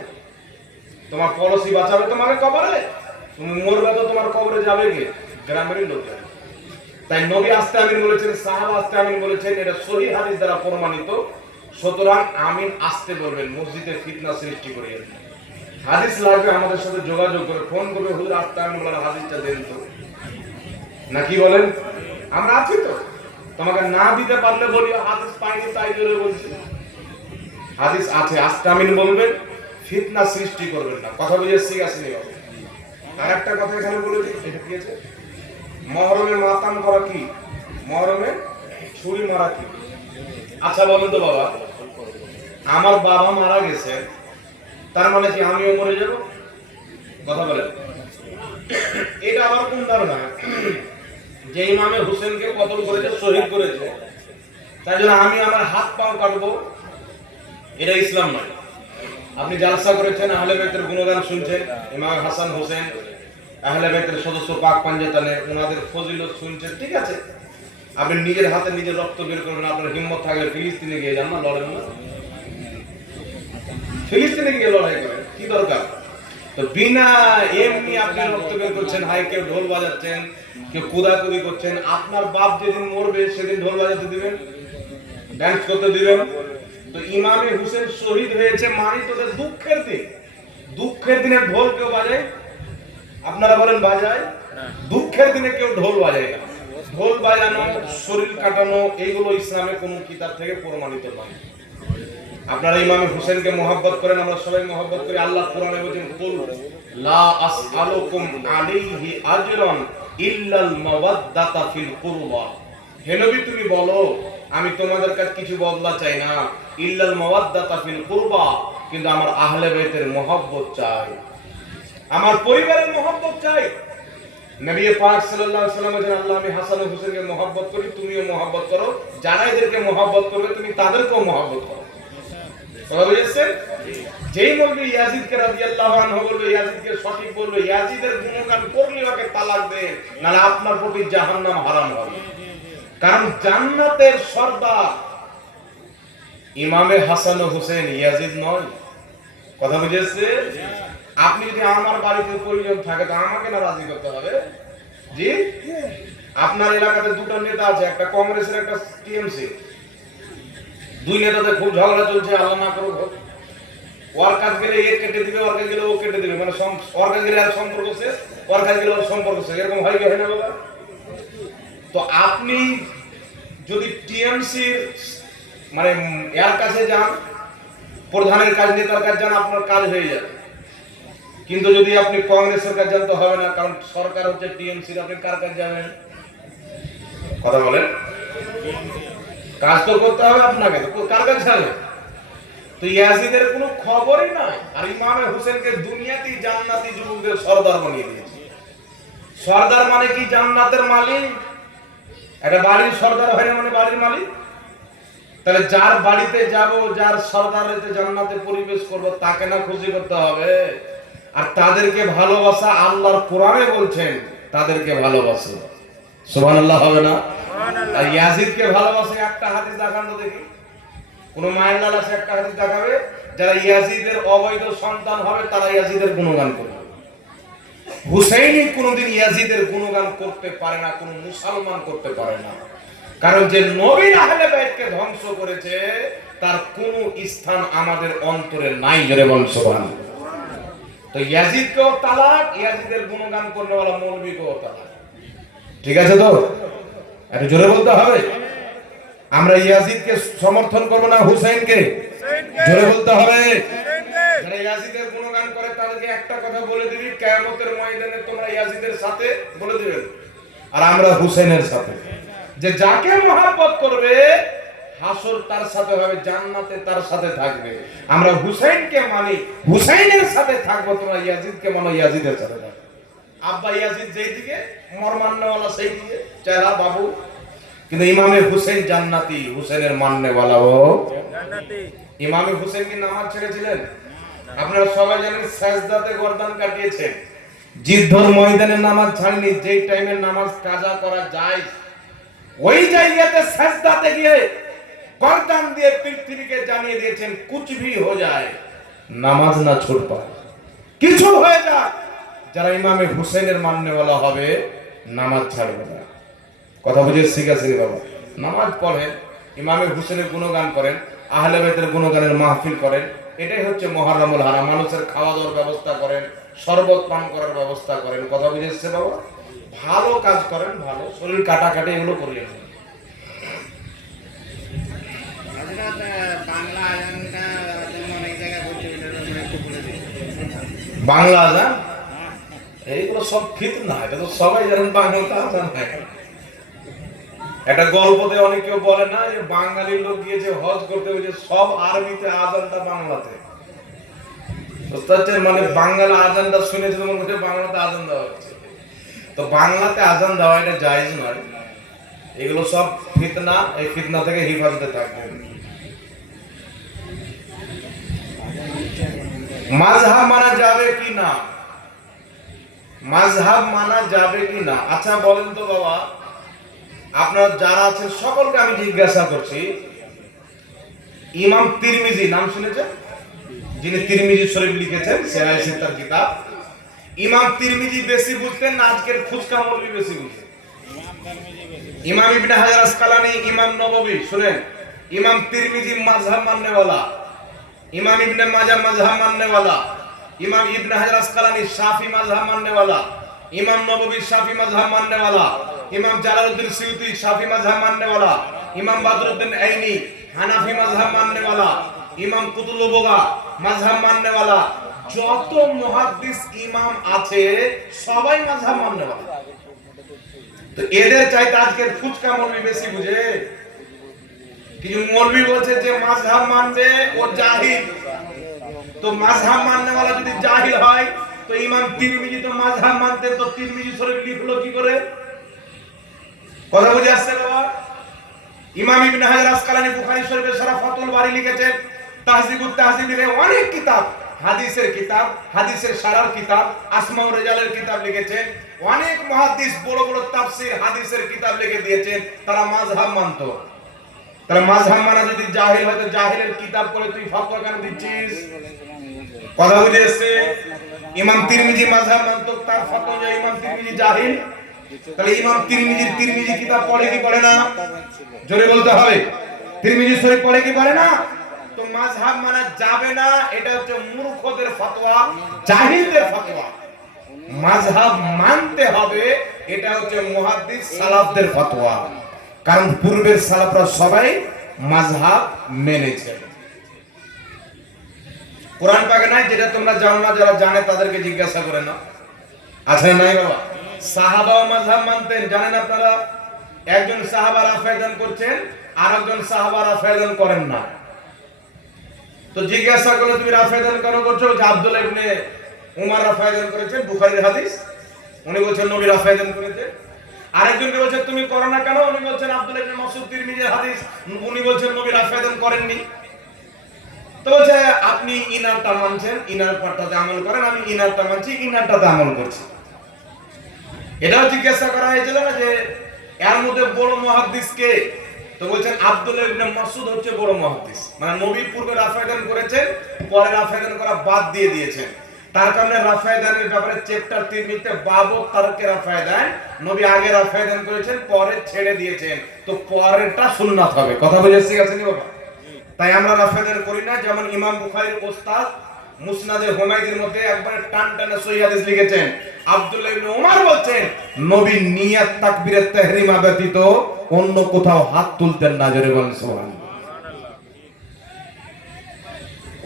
তোমার পড়োশি বাঁচাবে তোমাকে কবরে? তুমি মরবে তো তোমার কবরে যাবে কে? গ্রামের লোক যাবে। তাই নবী আস্তে আমিন বলেছেন, সাহাবা আস্তে আমিন বলেছেন, এটা সহিহ হাদিস দ্বারা প্রমাণিত। সুতরাং আমিন আস্তে বলবেন, মসজিদে ফিতনা সৃষ্টি করিয়ে দেন। হাদিস লাগবে আমাদের সাথে যোগাযোগ করে ফোন করবে, হুজুর আস্তে আমিন বলার হাদিসটা দেন তো, না কি বলেন? আমরা আছি তো, তোমাকে না দিতে পারলে বলি হাদিস পাইনি তাই জোরে বলছি। হাদিস আছে, আস্তে আমিন বলবেন, ফিতনা সৃষ্টি করবেন না। কথা বুঝেছি আসেনি বাবা? আর একটা কথা এখানে বলে দিই, এটা কি আছে? মহরমে মাতাম করা কি? মহরমে ছুরি মারা কি? আচ্ছা বলেন তো বাবা, আমার বাবা মারা গেছে, তার মানে কি আমিও মরে যাব? কথা বলেন। এটা আবার কোন ধারণা? যে ইমামে হোসেনকে কতল করেছে, শহীদ করেছে, তাই জন্য আমি আমার হাত পাও কাটবো, এটা ইসলাম নয়। আপনি জালসা করেছেন, আহলে বাইতের গুণগান শুনছেন, ইমাম হাসান হোসেন আহলে বাইতের সদস্য পাক পাঞ্জাতানে ওনাদের ফজিলত শুনছেন, ঠিক আছে। আপনি নিজের হাতে নিজের রক্ত বের করবেন, আপনার হিম্মত থাকলে ফিলিস্তিনে গিয়ে যান না, লড়েন না? ফিলিস্তিনে গিয়ে লড়াই করেন, কি দরকার? তো বিনা এমনি আপনি রক্ত বের করছেন, হাই কেউ ঢোল বাজাচ্ছেন, কেউ কুদাকুদি করছেন। আপনার বাপ যেদিন মরবে সেদিন ঢোল বাজাতে দিবেন, ডান্স করতে দিবেন? তো ইমামে হোসেন শহীদ হয়েছে মানে তোদের দুঃখের দিন, দুঃখের দিনে ঢোল কেউ বাজায়? আপনারা বলেন বাজায়? দুঃখের দিনে কেউ ঢোল বাজায় না। ঢোল বাজানো, শরীর কাটানো, এইগুলো ইসলামে কোন কিতাব থেকে প্রমাণিত নয়। আপনারা ইমামে হোসেনকে মহব্বত করেন, আমরা সবাই মহব্বত করি। আল্লাহ কোরআনে বলেছেন, কুল লা আসআলুকুম আলাইহি আজরান ইল্লাল মাওয়াদ্দাতা ফিল কুরবা। হে নবী তুমি বলো, আমি তোমাদের কাছে কিছু বদলা চাই না, ইল্লাল মাওয়াদ্দাতা ফিল কুরবা, কিন্তু আমার আহলে বাইতের মহব্বত চাই, আমার পরিবারের মহব্বত চাই। নবী পাক সাল্লাল্লাহু আলাইহি ওয়াসাল্লাম বলেন, আল্লাহ আমি হাসান ও হোসেনকে মহব্বত করি, তুমিও মহব্বত করো, যারা এদেরকে মহব্বত করবে তুমি তাদেরকেও মহব্বত করো। কথা বুঝেছেন? যেই বলবে ইয়াজিদকে রাদিয়াল্লাহু আনহু বলবে, ইয়াজিদকে সঠিক বলবে, ইয়াজিদের গুণগান করলে ওকে তালাক দেন, নাহলে আপনার প্রতি জাহান্নাম হারাম হবে। কারণ জান্নাতের সর্দার ইমামে হাসান ও হোসেন, ইয়াজিদ নয়। কথা বুঝেছে? আপনি যদি আমার বাড়িতে প্রয়োজন থাকে তো আমাকে না রাজি করতে হবে? জি, আপনার এলাকাতে দুটো নেতা আছে, একটা কংগ্রেসের, একটা টিএমসি। দুই নেতাতে খুব ঝগড়া চলছে, আল্লাহ না করুক। ওর কাজ গেলে এ কেটে দিবে, ওর কাজ গেলে ও কেটে দিবে, মানে ওর কাজ গেলে আর সম্পর্ক শেষ, ওর কাজ গেলে ওর সম্পর্ক শেষ, এরকম হয় কি হয় না বাবা? তো আপনি যদি টিএমসির মানে এর কাছে যান, প্রধানের কাজ, নেতার কাজ যান, আপনার কাজ হয়ে যাবে। কিন্তু যদি আপনি কংগ্রেসের কাজ যান তো হবে না, কারণ সরকার হচ্ছে টিএমসির, আপনি কার কাজ যাবেন? কথা বলেন। কাজ তো করতে হবে আপনাকে, তো কার কাজ যাবে? তো ইয়াজিদের কোনো খবরই নাই। আর ইমামে হোসেনকে দুনিয়াতেই জান্নাতি যুবকদের সর্দার বানিয়ে দিয়েছে। সর্দার মানে কি? জান্নাতের মালিক। একটা বাড়ির সর্দার হয় না মানে বাড়ির মালিক? তাহলে যার বাড়িতে যাব, যার সর্দারেতে জান্নাতে পরিবেশ করব, তাকে না খুশি করতে হবে? আর তাদেরকে ভালোবাসা, আল্লাহর কোরআনে বলছেন তাদেরকে ভালোবাসো, সুবহানাল্লাহ হবে না? আর ইয়াজিদকে ভালোবাসে একটা হাদিস দেখান তো দেখি। কোন মায়ের লাল আছে একটা হাদিস দেখাবে, যারা ইয়াজিদের অবৈধ সন্তান হবে তারা ইয়াজিদের গুণগান করবে। হুসাইনি কোনদিন ইয়াজিদের গুণগান করতে পারে না, কোন মুসলমান করতে পারে না। কারণ যে নবীর আহলে বাইতকে ধ্বংস করেছে তার কোন স্থান আমাদের অন্তরে নাই। জোরে বল সুবহানাল্লাহ। তো ইয়াজিদকেও তালাক, ইয়াজিদের গুণগান করনেওয়ালা মৌলবীকেও তালাক। ঠিক আছে তো? একটু জোরে বলতে হবে। আমরা ইয়াজিদকে সমর্থন করব না হুসাইনকে? জোরে বলতে হবে। যারা ইয়াজিদের গুণগান করে তাদেরকে একটা কথা বলে দিবি, কিয়ামতের ময়দানে তোমরা ইয়াজিদের সাথে বলে দিবেন আর আমরা হুসেনের সাথে, যে যাকে মহব্বত করবে হাসর তার সাথে হবে, জান্নাতে তার সাথে থাকবে। আমরা হুসাইনকে মানি, হুসাইনের সাথে থাকবো, তোমরা ইয়াজিদকে মানো, ইয়াজিদের সাথে থাকবে। আব্বা ইয়াজিদ যেই দিকে, মরমান্নওয়ালা সেই দিকে, চেহারা বাবু। কিন্তু ইমামে হুসেন জান্নাতি, হুসেনের মান্নেওয়ালা ও জান্নাতি। ইমামে হুসেন কি নামাজ ছেড়েছিলেন? আপনারা সবাই জানেন সাজদাতে গর্দান কাটিয়েছেন, যুদ্ধের ময়দানে নামাজ ছাড়েনি। যেই টাইমে নামাজ কাজা করা যায় ওই জায়গাতে সাজদাতে গিয়ে গর্দান দিয়ে পৃথিবীকে জানিয়ে দিয়েছেন কুছ ভি হো যায়, নামাজ না ছুট পায়, কিছু হয়ে যায়, যারা ইমামে হুসেনের মান্নেওয়ালা হবে নামাজ ছাড়বে না। কথা বুঝে শিখেছেন বাবা? নামাজ পড়েন, ইমামে হুসেনের গুণগান করেন, আহলে বাইতের গুণগানের মাহফিল করেন, এটাই হচ্ছে মুহররমুল হারাম। মানুষের খাওয়া দাওয়ার ব্যবস্থা করেন, শরবত পান করার ব্যবস্থা করেন। কথা বুঝেছে বাবা? ভালো কাজ করেন, ভালো শরীর কাটাকাটি এগুলো করিয়ে নেন। বাংলা আজানটা অনেক জায়গায় বলছে, একটু বলে দিন। বাংলা আজান এইগুলো সব ফিতনা, এটা তো সবাই জানেন বাংলা আজান হয়। একটা গল্পতে অনেকে বলে না যে বাঙালি লোক গিয়েছে হজ করতে, হয়েছে সব আরবিতে, আজানটা বাংলাতে। বুঝতে পারছেন? মানে বাংলা আজানটা শুনেছে তোমার কাছে, বাংলাতে আজান দেওয়া হচ্ছে। তো বাংলাতে আজান দেওয়া এটা জায়েজ নয়, এগুলো সব ফিতনা। এই ফিতনা থেকে হেফাজতে থাকবেন। মাযহাব মানা যাবে কি না? মাযহাব মানা যাবে কি না? আচ্ছা বলেন তো বাবা, আপনারা যারা আছেন সকলকে আমি জিজ্ঞাসা করছি, ইমাম তিরমিজি নাম শুনেছেন? যিনি তিরমিজি শরীফ লিখেছেন, সেরাই সিত্তার কিতাব। ইমাম তিরমিজি বেশি বুঝতেন না আজকের ফুচকা মৌলভী বেশি বুঝতেন? ইমাম ইবনে হাজার আসকালানি, ইমাম নববী, শুনেন, ইমাম তিরমিজি মাযহাব মাননেওয়ালা, ইমাম ইবনে মাজাহ মাযহাব মাননেওয়ালা, ইমাম ইবনে হাজার আসকালানি শাফি মাযহাব মাননেওয়ালা, ইমাম নববী শাফি মাযহাব মাননেওয়ালা, ইমাম জালালউদ্দিন সুয়ুতি শাফি মাযহাব মাননেওয়ালা, ইমাম বদরুদ্দিন আইনি হানাফি মাযহাব মাননেওয়ালা, ইমাম কুতুবুগা মাযহাব মাননেওয়ালা, যত মুহাদ্দিস ইমাম আছে সবাই মাযহাব মাননেওয়ালা। তো এদের চাইতে আজকের ফুচকা মৌলভী বেশি বুঝে। কিছু মৌলভী বলছে যে মাযহাব মানবে ও জাহিল। তো মাযহাব মাননেওয়ালা যদি জাহিল হয় তো ইমাম তিরমিজি তো মাযহাব মানতেন, তো তিরমিজি শরীফ লিখলো কি করে? কথা বুঝে আসছে বাবা? ইমাম ইবনে হাজার আসকালানি বুখারী শরীফের শরহ ফাতুল বারী লিখেছেন, তাহযিবুত তাহযিব লিখে অনেক কিতাব, হাদিসের কিতাব, হাদিসের শারার কিতাব, আসমাউ রিজালের কিতাব লিখেছেন। অনেক মুহাদ্দিস বড় বড় তাফসীর হাদিসের কিতাব লিখে দিয়েছেন, তারা মাযহাব মানতো। তারা মাযহাব মানা যদি জাহিল হয় তো জাহিলের কিতাব করে তুই ফতোয়া কেন দিচ্ছিস? কথা বুঝে এসছে? ইমাম তিরমিজি মাযহাব মানতো, তার ফতোয়া যে ইমাম তিরমিজি জাহিল। তাহলে ইমাম তিরমিজি কিতাব পড়ে কি পড়ে না? জোরে বলতে হবে। তিরমিজি শরীফ পড়ে কি পড়ে না? তো মাযহাব মানা যাবে না, এটা হচ্ছে মূর্খদের ফতোয়া, জাহিলদের ফতোয়া। মাযহাব মানতে হবে, এটা হচ্ছে মুহাদ্দিস সালাফদের ফতোয়া। কারণ পূর্বের সালাফরা সবাই মাযহাব মেনেছে। কোরআন পাকে নাই যেটা তোমরা জানো না, যারা জানে তাদেরকে জিজ্ঞাসা করে না, আছে না নাই বাবা? সাহাবাও মাযহাব মানতেন, জানেন আপনারা? একজন সাহাবা রাফায়দান করছেন, আরেকজন সাহাবা রাফায়দান করেন না। তো জিজ্ঞাসা করলে তুমি রাফায়দান কেন করছো? যে আব্দুল্লাহ ইবনে উমর রাফায়দান করেছেন, বুখারীর হাদিস, উনি বলছেন নবী রাফায়দান করেছেন। আরেকজনকে বলছেন তুমি করো না কেন? উনি বলছেন আব্দুল্লাহ ইবনে মাসউদ তিরমিজির হাদিস, উনি বলছেন নবী রাফায়দান করেননি। তো বলছে আপনি ইনারটা মানছেন, ইনার পার্টটাতে আমল করেন, আমি ইনারটা মানছি, ইনারটাতে আমল করছি। এটাও জিজ্ঞাসা করা হয়েছিল না যে এর মধ্যে বড় মুহাদ্দিস কে? তো বলছেন আব্দুল্লাহ ইবনে মাসউদ হচ্ছে বড় মুহাদ্দিস। মানে নবী পূর্বে রাফায়দান করেছেন, পরে রাফায়দান করা বাদ দিয়ে দিয়েছেন। তার কারণে রাফায়দানের ব্যাপারে চ্যাপ্টার 3 তে বাবু তারকে রাফায়দান, নবী আগে রাফায়দান করেছেন, পরে ছেড়ে দিয়েছেন। তো পরেরটা সুন্নাত হবে। কথা বুঝেছি গেছেন বাবা? তাই আমরা রাফায়দান করি না। যেমন ইমাম বুখারীর ওস্তাদ মুসনাদে হুমায়দির মধ্যে একবারে টান টানা সহিহ হাদিস লিখেছেন, আব্দুল্লাহ ইবনে উমর বলছেন নবী নিয়াত তাকবীরের তাহরিমা ব্যতীত অন্য কোথাও হাত তুলতেন না। জোরে বলেন সুবহানাল্লাহ।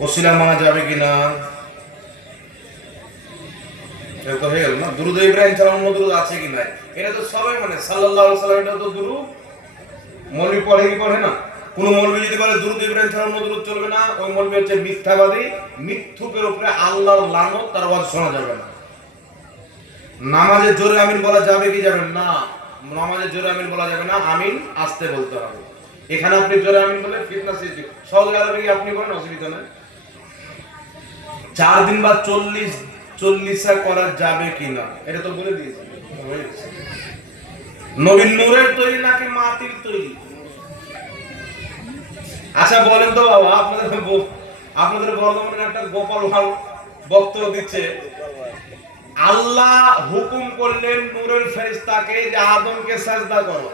ওসিলা মানা যাবে কিনা? এটা তো হয়ে গেল না। দুরূদ ইব্রাহিম ছাড়া অন্য দুরূদ আছে কি নাই? এটা তো সবাই মানে সাল্লাল্লাহু আলাইহি ওয়াসাল্লাম, এটা তো দুরূদ মৌলবি পড়ে কি পড়ে না? কোন মৌলবি যদি বলে দুরূদ ইব্রাহিম ছাড়া অন্য দুরূদ চলবে না, ওই মৌলবি হচ্ছে মিথ্যাবাদী। মিথ্যুকের উপরে আল্লাহর লানত, তার ওয়াজ শোনা যাবে না। নামাজে জোরে আমিন বলা যাবে কি যাবে না? নামাজে জোরে আমিন বলা যাবে না, আমিন আস্তে বলতে হবে। এখানে আপনি জোরে আমিন বলে ফিতনা সৃষ্টি। সৌদি আরবে কি আপনি বলেন, অসুবিধা নেই। 4 দিন বা 40 করা যাবে কিনা এটা তো বলে দিয়েছি। নবীর নূরের তৈরি নাকি মাটির তৈরি? আচ্ছা বলেন তো বাবা, আপনাদের বর্ধমানের একটা গোপাল ভাই বক্তব্য দিচ্ছে, আল্লাহ হুকুম করলেন নূরের ফেরেশতাকে যে আদমকে সাজদা করো।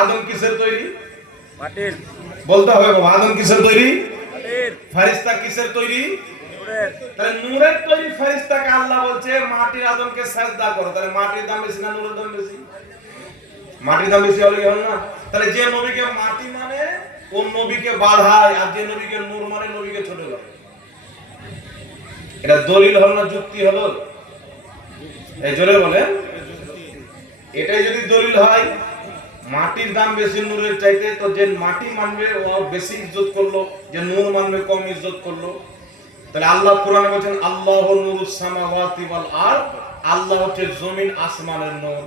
আদম কিসের তৈরি? মাটির। বলতে হবে বাবা, আদম কিসের তৈরি? মাটির। ফেরেশতা কিসের তৈরি? নূরের। তাহলে নূরের তৈরি ফেরেশতাকে আল্লাহ বলছে মাটির আদমকে সাজদা করো। তাহলে মাটির দাম বেশি না নূরের দাম বেশি? মাটির দাম বেশি হলে কি হবে না? তাহলে যে নবীকে মাটি মানে কোন নবীকে বাড়ায়, আর যে নবীকে নূর মানে নবীকে ছোট করে। এটা দলিল হলো না যুক্তি হলো? এই জোরে বলেন। এটাই যদি দলিল হয় মাটির দাম বেশি নূরের চাইতে, তো যে মাটি মানবে ও বেশি ইজ্জত করলো, যে নূর মানবে কম ইজ্জত করলো। তাহলে আল্লাহ কোরআনে বলেন আল্লাহু নূরুস সামাওয়াতি ওয়াল আরদ, আল্লাহ হচ্ছে জমিন আসমানের নূর।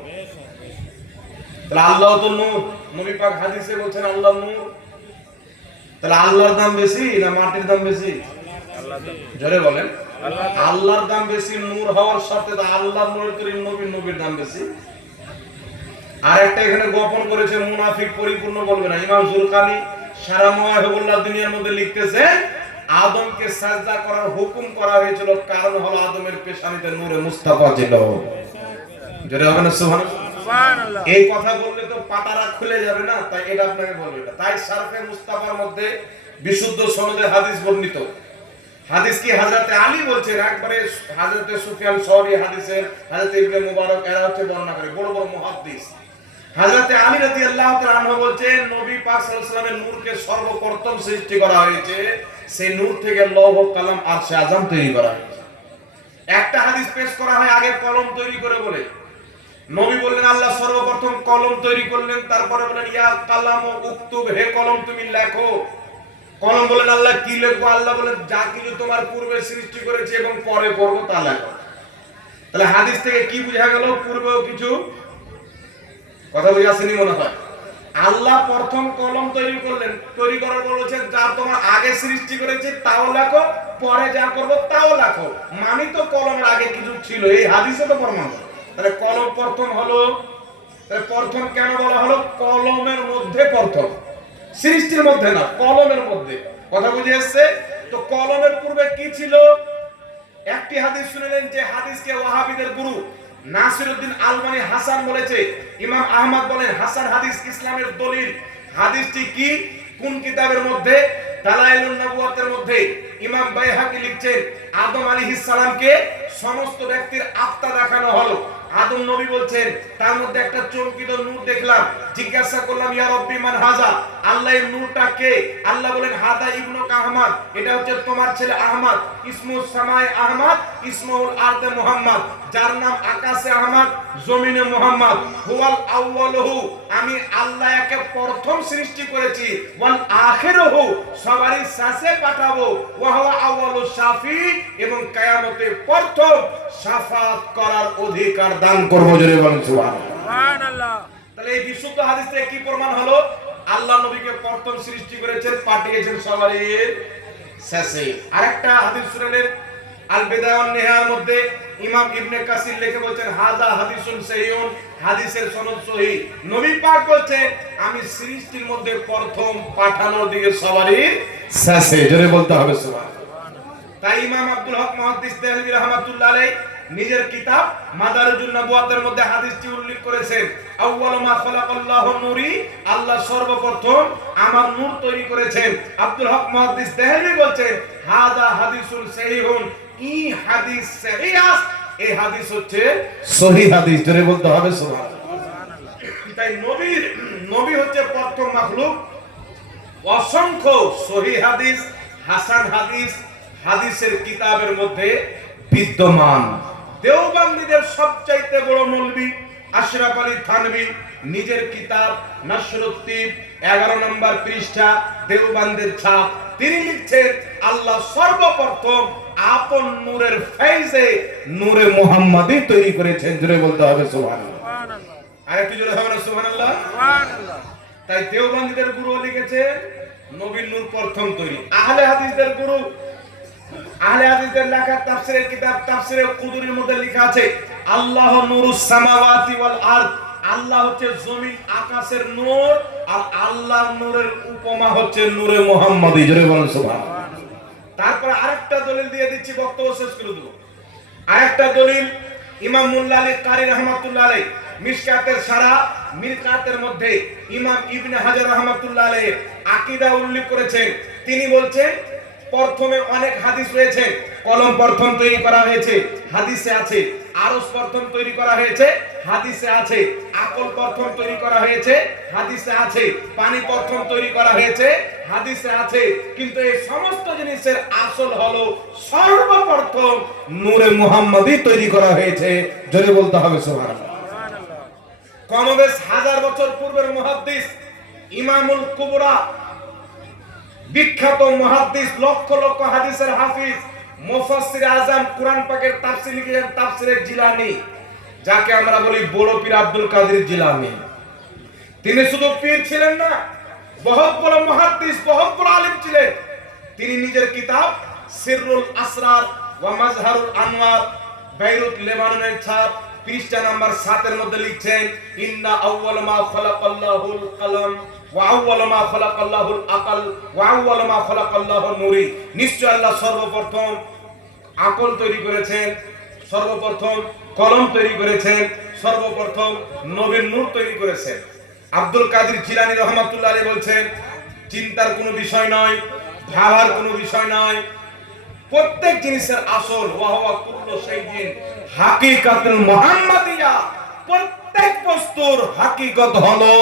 তাহলে আল্লাহ তো নূর, নবী পাক হাদিসে বলেন আল্লাহ নূর। তাহলে আল্লাহর দাম বেশি না মাটির দাম বেশি? জোরে বলেন। আল্লাহর দাম বেশি নূর হওয়ার সাথে আল্লাহর নূরের তৈরি নবীর দাম বেশি। আর একটা এখানে গোপন করেছে মুনাফিক, পরিপূর্ণ বলবে না। ইমাম জুরকানি সারা মুআহিবুল্লাহ দুনিয়ার মধ্যে লিখতেছে আদমকে সাজদা করার হুকুম করা হয়েছিল, কারণ হলো আদমের পেশানিতে নূরে মুস্তাফা ছিল। যেটা হবে না সুবহানাল্লাহ। এই কথা বললে তো পাতারা খুলে যাবে না, তাই এটা আপনাকে বলবে না। তাই শারফে মুস্তাফার মধ্যে বিশুদ্ধ সনদে হাদিস বর্ণিত। হাদিস কি হযরতে আলী বলছেন, একবারে হযরতে সুফিয়ান সওরি হাদিসের, হযরতে ইবনে মুবারক এরা হচ্ছে বর্ণনা করে, বড় বড় মুহাদ্দিস। হযরতে আলী রাদিয়াল্লাহু তাআলা আনহু বলছেন নবী পাক সাল্লাল্লাহু আলাইহি ওয়াসাল্লামের নূরকে সর্বপ্রথম সৃষ্টি করা হয়েছে, সেই নূর থেকে লৌহ কলম আরশে আযম তৈরি করা হয়েছে। একটা হাদিস পেশ করা হয় আগে কলম তৈরি করে বলে, নবী বললেন আল্লাহ সর্বপ্রথম কলম তৈরি করলেন, তারপরে বলেন ইয়া কালাম উকতুব, হে কলম তুমি লেখো। কলম বলেন আল্লাহ কি লিখবো? আল্লাহ বলেন যা কিছু তোমার পূর্বে সৃষ্টি করেছে এবং পরে করব তা লেখো। তাহলে হাদিস থেকে কি বোঝা গেল? পূর্বেও কিছু কথা বুঝে আসেনি মনে হয়। আল্লাহ প্রথম কলম তৈরি করলেন, তৈরি করার পর বলেছেন যা তোমার আগে সৃষ্টি করেছে তাও লেখো, পরে যা করবো তাও লেখো। মানে তো কলমের আগে কিছু ছিল, এই হাদিসে তো প্রমাণ। তাহলে কলম প্রথম হলো, তাহলে প্রথম কেন বলা হলো? কলমের মধ্যে প্রথম, সৃষ্টির মধ্যে না, কলমের মধ্যে। কথা বুঝে এসছে তো? কলমের পূর্বে কি ছিল? একটি হাদিস শুনলেন, যে হাদিসকে ওয়াহাবিদের গুরু নাসিরউদ্দিন আলবানী হাসান বলেছে। ইমাম আহমদ বলেন হাসান হাদিস ইসলামের দলিল। হাদিসটি কি, কোন কিতাবের মধ্যে? দালাইলুন নবুওয়াতের মধ্যে। ইমাম বাইহাকি লিখছেন আদম আলাইহিস সালামকে সমস্ত ব্যক্তির আত্মা দেখানো হলো। আদম নবী বলছেন তার মধ্যে একটা চমকিত নূর দেখলাম, জিজ্ঞাসা করলাম ইয়া রব্বি মান হাজা, আল্লাহ এই নূরটা কে? আল্লাহ বলেন হাদা ইবনুকা আহমদ, এটা হচ্ছে তোমার ছেলে আহমদ। ইসমুস সামায়ে আহমদ, ইসমুল আরদে মুহাম্মদ, যার নাম আকাশে আহমদ, জমিনে মুহাম্মদ। হুয়াল আউয়ালুহু, আমি আল্লাহ একে প্রথম সৃষ্টি করেছি। ওয়াল আখিরুহু, সবারই শেষে পাঠাবো। ওয়া হুয়া আউয়ালুশ শাফি, এবং কিয়ামতে প্রথম শাফাত করার অধিকার দান করব। জোরে বলেন সুবহানাল্লাহ। তাহলে এই বিশুদ্ধ হাদিস থেকে কি প্রমাণ হলো? আল্লাহ নবীকে প্রথম সৃষ্টি করেছেন, পাঠিয়েছেন সবারই শেষে। আরেকটা হাদিস শুনলেন আল বিদায়া ওয়ান নিহায়ার মধ্যে ইমাম ইবনে কাসির লিখে বলেছেন হাযা হাদিসুন সহিহুন, হাদিসের সনদ সহিহ। নবী পাক বলেন আমি সৃষ্টির মধ্যে প্রথম, পাঠানোর দিকে সবারই শেষে। জোরে বলতে হবে সুবহানাল্লাহ। তাই ইমাম আব্দুল হক মুহাদ্দিস দেহলভী রাহমাতুল্লাহ আলাইহি নিজের কিতাব মাদারিজুন নবুওয়াতের মধ্যে হাদিসটি উল্লেখ করেছেন, আউয়ালু মা খালাকাল্লাহু নূরি, আল্লাহ সর্বপ্রথম আমার নূর তৈরি করেছেন। আব্দুল হক মুহাদ্দিস দেহলভী বলেন হাযা হাদিসুন সহিহুন, এই হাদিস সহিহ, এই হাদিস হচ্ছে সহিহ হাদিস। জোরে বলতে হবে সুবহানাল্লাহ। তাই নবী হচ্ছে প্রথম মাখলুক। অসংখ্য সহিহ হাদিস, হাসান হাদিস, হাদিসের কিতাবের মধ্যে বিদ্যমান। দেওবন্দীদের সবচাইতে বড় মৌলবী আশরাফ আলী থানভী নিজের কিতাব নাসরুদ্দিন 11 নম্বর পৃষ্ঠা দেওবন্দের ছাপ, তিনি লিখছেন আল্লাহ সর্বপ্রথম আপন নূরের ফেইজে নূরে মুহাম্মাদি তৈরি করেছেন। জোরে বলতে হবে সুবহানাল্লাহ। সুবহানাল্লাহ, আরেকটু জোরে হবে না সুবহানাল্লাহ? সুবহানাল্লাহ। তাই দেওবন্দীদের গুরু লিখেছে নবীর নূর প্রথম তৈরি। আহলে হাদিসদের গুরু, আহলে হাদিসদের লেখা তাফসীরের কিতাব তাফসীরে কুদুরির মধ্যে লেখা আছে আল্লাহ নূরুস সামাওয়াতি ওয়াল আরদ, আল্লাহ হচ্ছে জমিন আকাশের নূর, আর আল্লাহর নূরের উপমা হচ্ছে নূরে মুহাম্মাদি। জোরে বলেন সুবহানাল্লাহ। তারপর আরেকটা দলিল দিয়ে দিচ্ছি, বক্তব্য শেষ করে দেব। আরেকটা দলিল ইমাম মুল্লা আলী কারি রাহমাতুল্লাহ আলাইহি মিশকাতের সারা মিরকাতের মধ্যে ইমাম ইবনে হাজার রাহমাতুল্লাহ আলাইহি আকীদা উল্লেখ করেছেন। তিনি বলছেন প্রথমে অনেক হাদিস রয়েছে, কলম প্রথম তৈরি করা হয়েছে, হাদিসে আছে। আরশ প্রথম তৈরি করা হয়েছে, হাদিসে আছে। আকল প্রথম তৈরি করা হয়েছে, হাদিসে আছে। পানি প্রথম তৈরি করা হয়েছে, হাদিসে আছে। কিন্তু এই সমস্ত জিনিসের আসল হলো সর্বপ্রথম নূরে মুহাম্মাদি তৈরি করা হয়েছে। জোরে বলতে হবে সুবহানাল্লাহ। কমবেশ 1000 বছর পূর্বের মুহাদ্দিস ইমামুল কুবরা, বিখ্যাত মুহাদ্দিস, লক্ষ লক্ষ হাদিসের হাফিজ, মুফাসসির আযম, কুরআন পাকের তাফসীর লিখেছেন তাফসীরে জিলানী, যাকে আমরা বলি বড় পীর আব্দুল কাদের জিলানী। তিনি শুধু পীর ছিলেন না, বহুত বড় মুহাদ্দিস, বহুত বড় আলেম ছিলেন। তিনি নিজের কিতাব সিররুল আসরার ওয়া মাজহারুল আনওয়ার, বেইরুত লেবাননের ছাপ, পৃষ্ঠা নাম্বার 7 এর মধ্যে লিখছেন ইন্না আউওয়াল মা খালাকাল্লাহুল কলম ওয়া আউওয়াল মা খালাকাল্লাহুল আকল ওয়া আউওয়াল মা খালাকাল্লাহুন নূরি। নিশ্চয় আল্লাহ সর্বপ্রথম আকল তৈরি করেছেন, সর্বপ্রথম কলম তৈরি করেছেন, সর্বপ্রথম নবীর নূর তৈরি করেছেন। আব্দুল কাদের জিলানী রাহমাতুল্লাহ আলাইহি বলছেন চিন্তার কোনো বিষয় নয়, ভাবার কোনো বিষয় নয়, প্রত্যেক জিনিসের আসল ওয়াহুয়া কুল্লু শাইইন হাকিকাতুল মুহাম্মাদিয়া, প্রত্যেক বস্তুর হাকিকত হলো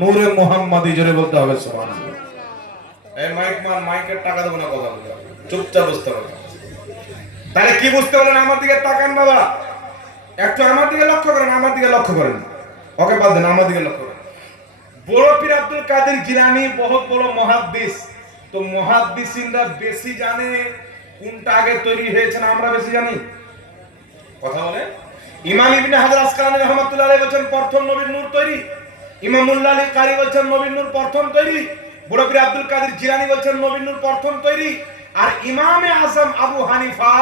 নূরে মুহাম্মাদি। জোরে বলতে হবে সুবহানাল্লাহ। এই মাইক মান, মাইকের টাকা দেব না, কথা বলতে হবে, চুপচাপ বসতে হবে। তাহলে কি বুঝতে পারলেন? আমার দিকে তাকান বাবা, একটু আমার দিকে লক্ষ্য করেন, আমার দিকে লক্ষ্য করেন, ওকে বাদ দেন, আমার দিকে লক্ষ্য করেন। বড় পীর আব্দুল কাদের জিলানী বহুত বড় মুহাদ্দিস। তো মুহাদ্দিসিনরা বেশি জানে কোনটা আগে তৈরি হয়েছে না আমরা বেশি জানি? কথা বলে ইমাম ইবনে হাজার আসকালানী রাহমাতুল্লাহ আলাইহি বলেন প্রথম নবীর নূর তৈরি। ইমাম মুল্লা আলী কারি বলেন নবীর নূর প্রথম তৈরি। বড় পীর আব্দুল কাদের জিলানী বলেন নবীর নূর প্রথম তৈরি। আর ইমামে আযম আবু হানিফা,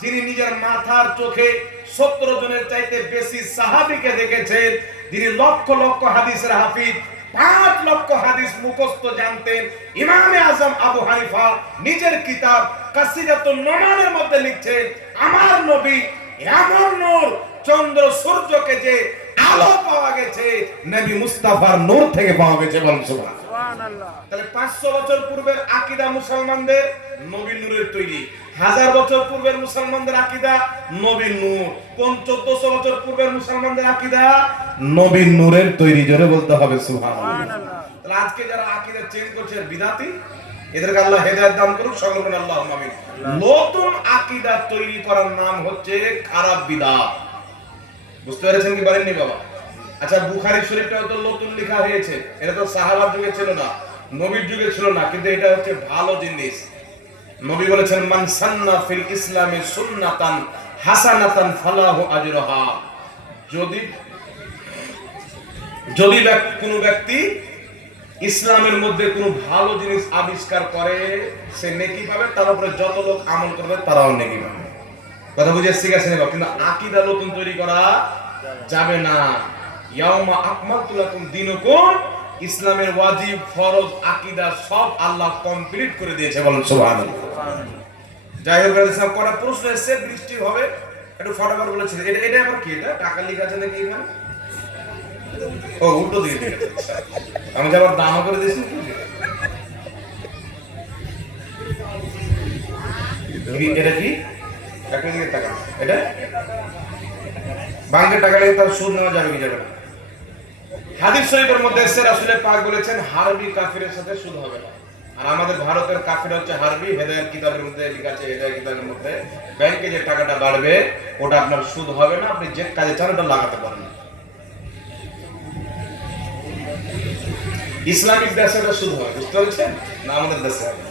যিনি নিজের মাথার চোখে 17 জনের চাইতে বেশি সাহাবীকে দেখেছেন, যিনি লক্ষ লক্ষ হাদিসের হাফিজ, 5 লক্ষ হাদিস মুখস্থ জানতেন, ইমামে আযম আবু হানিফা নিজের কিতাব কাসিরাতুন নুমানের মধ্যে লিখছেন আমার নবী এমন নূর, চন্দ্র সূর্যকে যে আলো পাওয়া গেছে নবী মুস্তাফার নূর থেকে পাওয়া গেছে। বলুন সুবহানাল্লাহ। তাহলে 500 বছর পূর্বের আকীদা মুসলমানদের নবীর নূরের তৈরি, 1000 বছর পূর্বের মুসলমানদের আকীদা নবীর নূর, 1400 বছর পূর্বের মুসলমানদের আকীদা নবীর নূরের তৈরি। জোরে বলতে হবে সুবহানাল্লাহ। তাহলে আজকে যারা আকীদা চেঞ্জ করছে বিদাতি, এদেরকে আল্লাহ হেদায়েত দান করুক, সকলে বলেন আল্লাহুম্মা আমিন। নতুন আকীদা তৈরি করার নাম হচ্ছে খারাপ বিদআত। বুঝতে পেরেছেন কি পারেননি বাবা? আচ্ছা, বুখারী শরীফটাও তো নতুন লেখা হয়েছে, এটা তো সাহাবার যুগে ছিল না, নবীর যুগে ছিল না, কিন্তু এটা হচ্ছে ভালো জিনিস। নবী বলেছেন মান সান্না ফিল ইসলামে সুন্নাতান হাসানাতান ফালাহু আজরুহা। যদি কোনো ব্যক্তি ইসলামের মধ্যে কোনো ভালো জিনিস আবিষ্কার করে সে নেকি পাবে, তার উপরে যত লোক আমল করবে তারাও নেকি পাবে। কথা বুঝে শিখেছেন? কিন্তু আকীদা নতুন তৈরি করা যাবে না। ইয়াউমা আকমালতু লাকুম দীনাকুম, ইসলামের ওয়াজিব ফরজ আকীদা সব আল্লাহ কমপ্লিট করে দিয়েছে। বলেন সুবহানাল্লাহ। যাই হোক, সব করা প্রশ্ন এসে বৃষ্টি হবে, একটু ফটাফট বলেছে। এটা আবার কি? এটা টাকা লেখা আছে নাকি এখানে? ও উল্টো দিকে ঠিক আছে, আমি যে আবার দাম করে দিয়েছি। এটা কি? একটা দিকে টাকা, এটা ব্যাংকের টাকা লেগে তার সুদ নেওয়া যাবে কি যাবে না? হাদিস শরীফের মধ্যে এসে রাসূল পাক বলেছেন হারবি কাফিরের সাথে সুদ হবে না। আর আমাদের ভারতের কাফির হচ্ছে হারবি। হেদায়েত কিতাবের মধ্যে লেখা আছে, হেদায়েত কিতাবের মধ্যে ব্যাংকে যে টাকাটা বাড়বে ওটা আপনার সুদ হবে না, আপনি যে কাজে চান ওটা লাগাতে পারেন। ইসলামিক দেশে এটা সুদ হয়, বুঝতে পেরেছেন না? আমাদের দেশে হবে।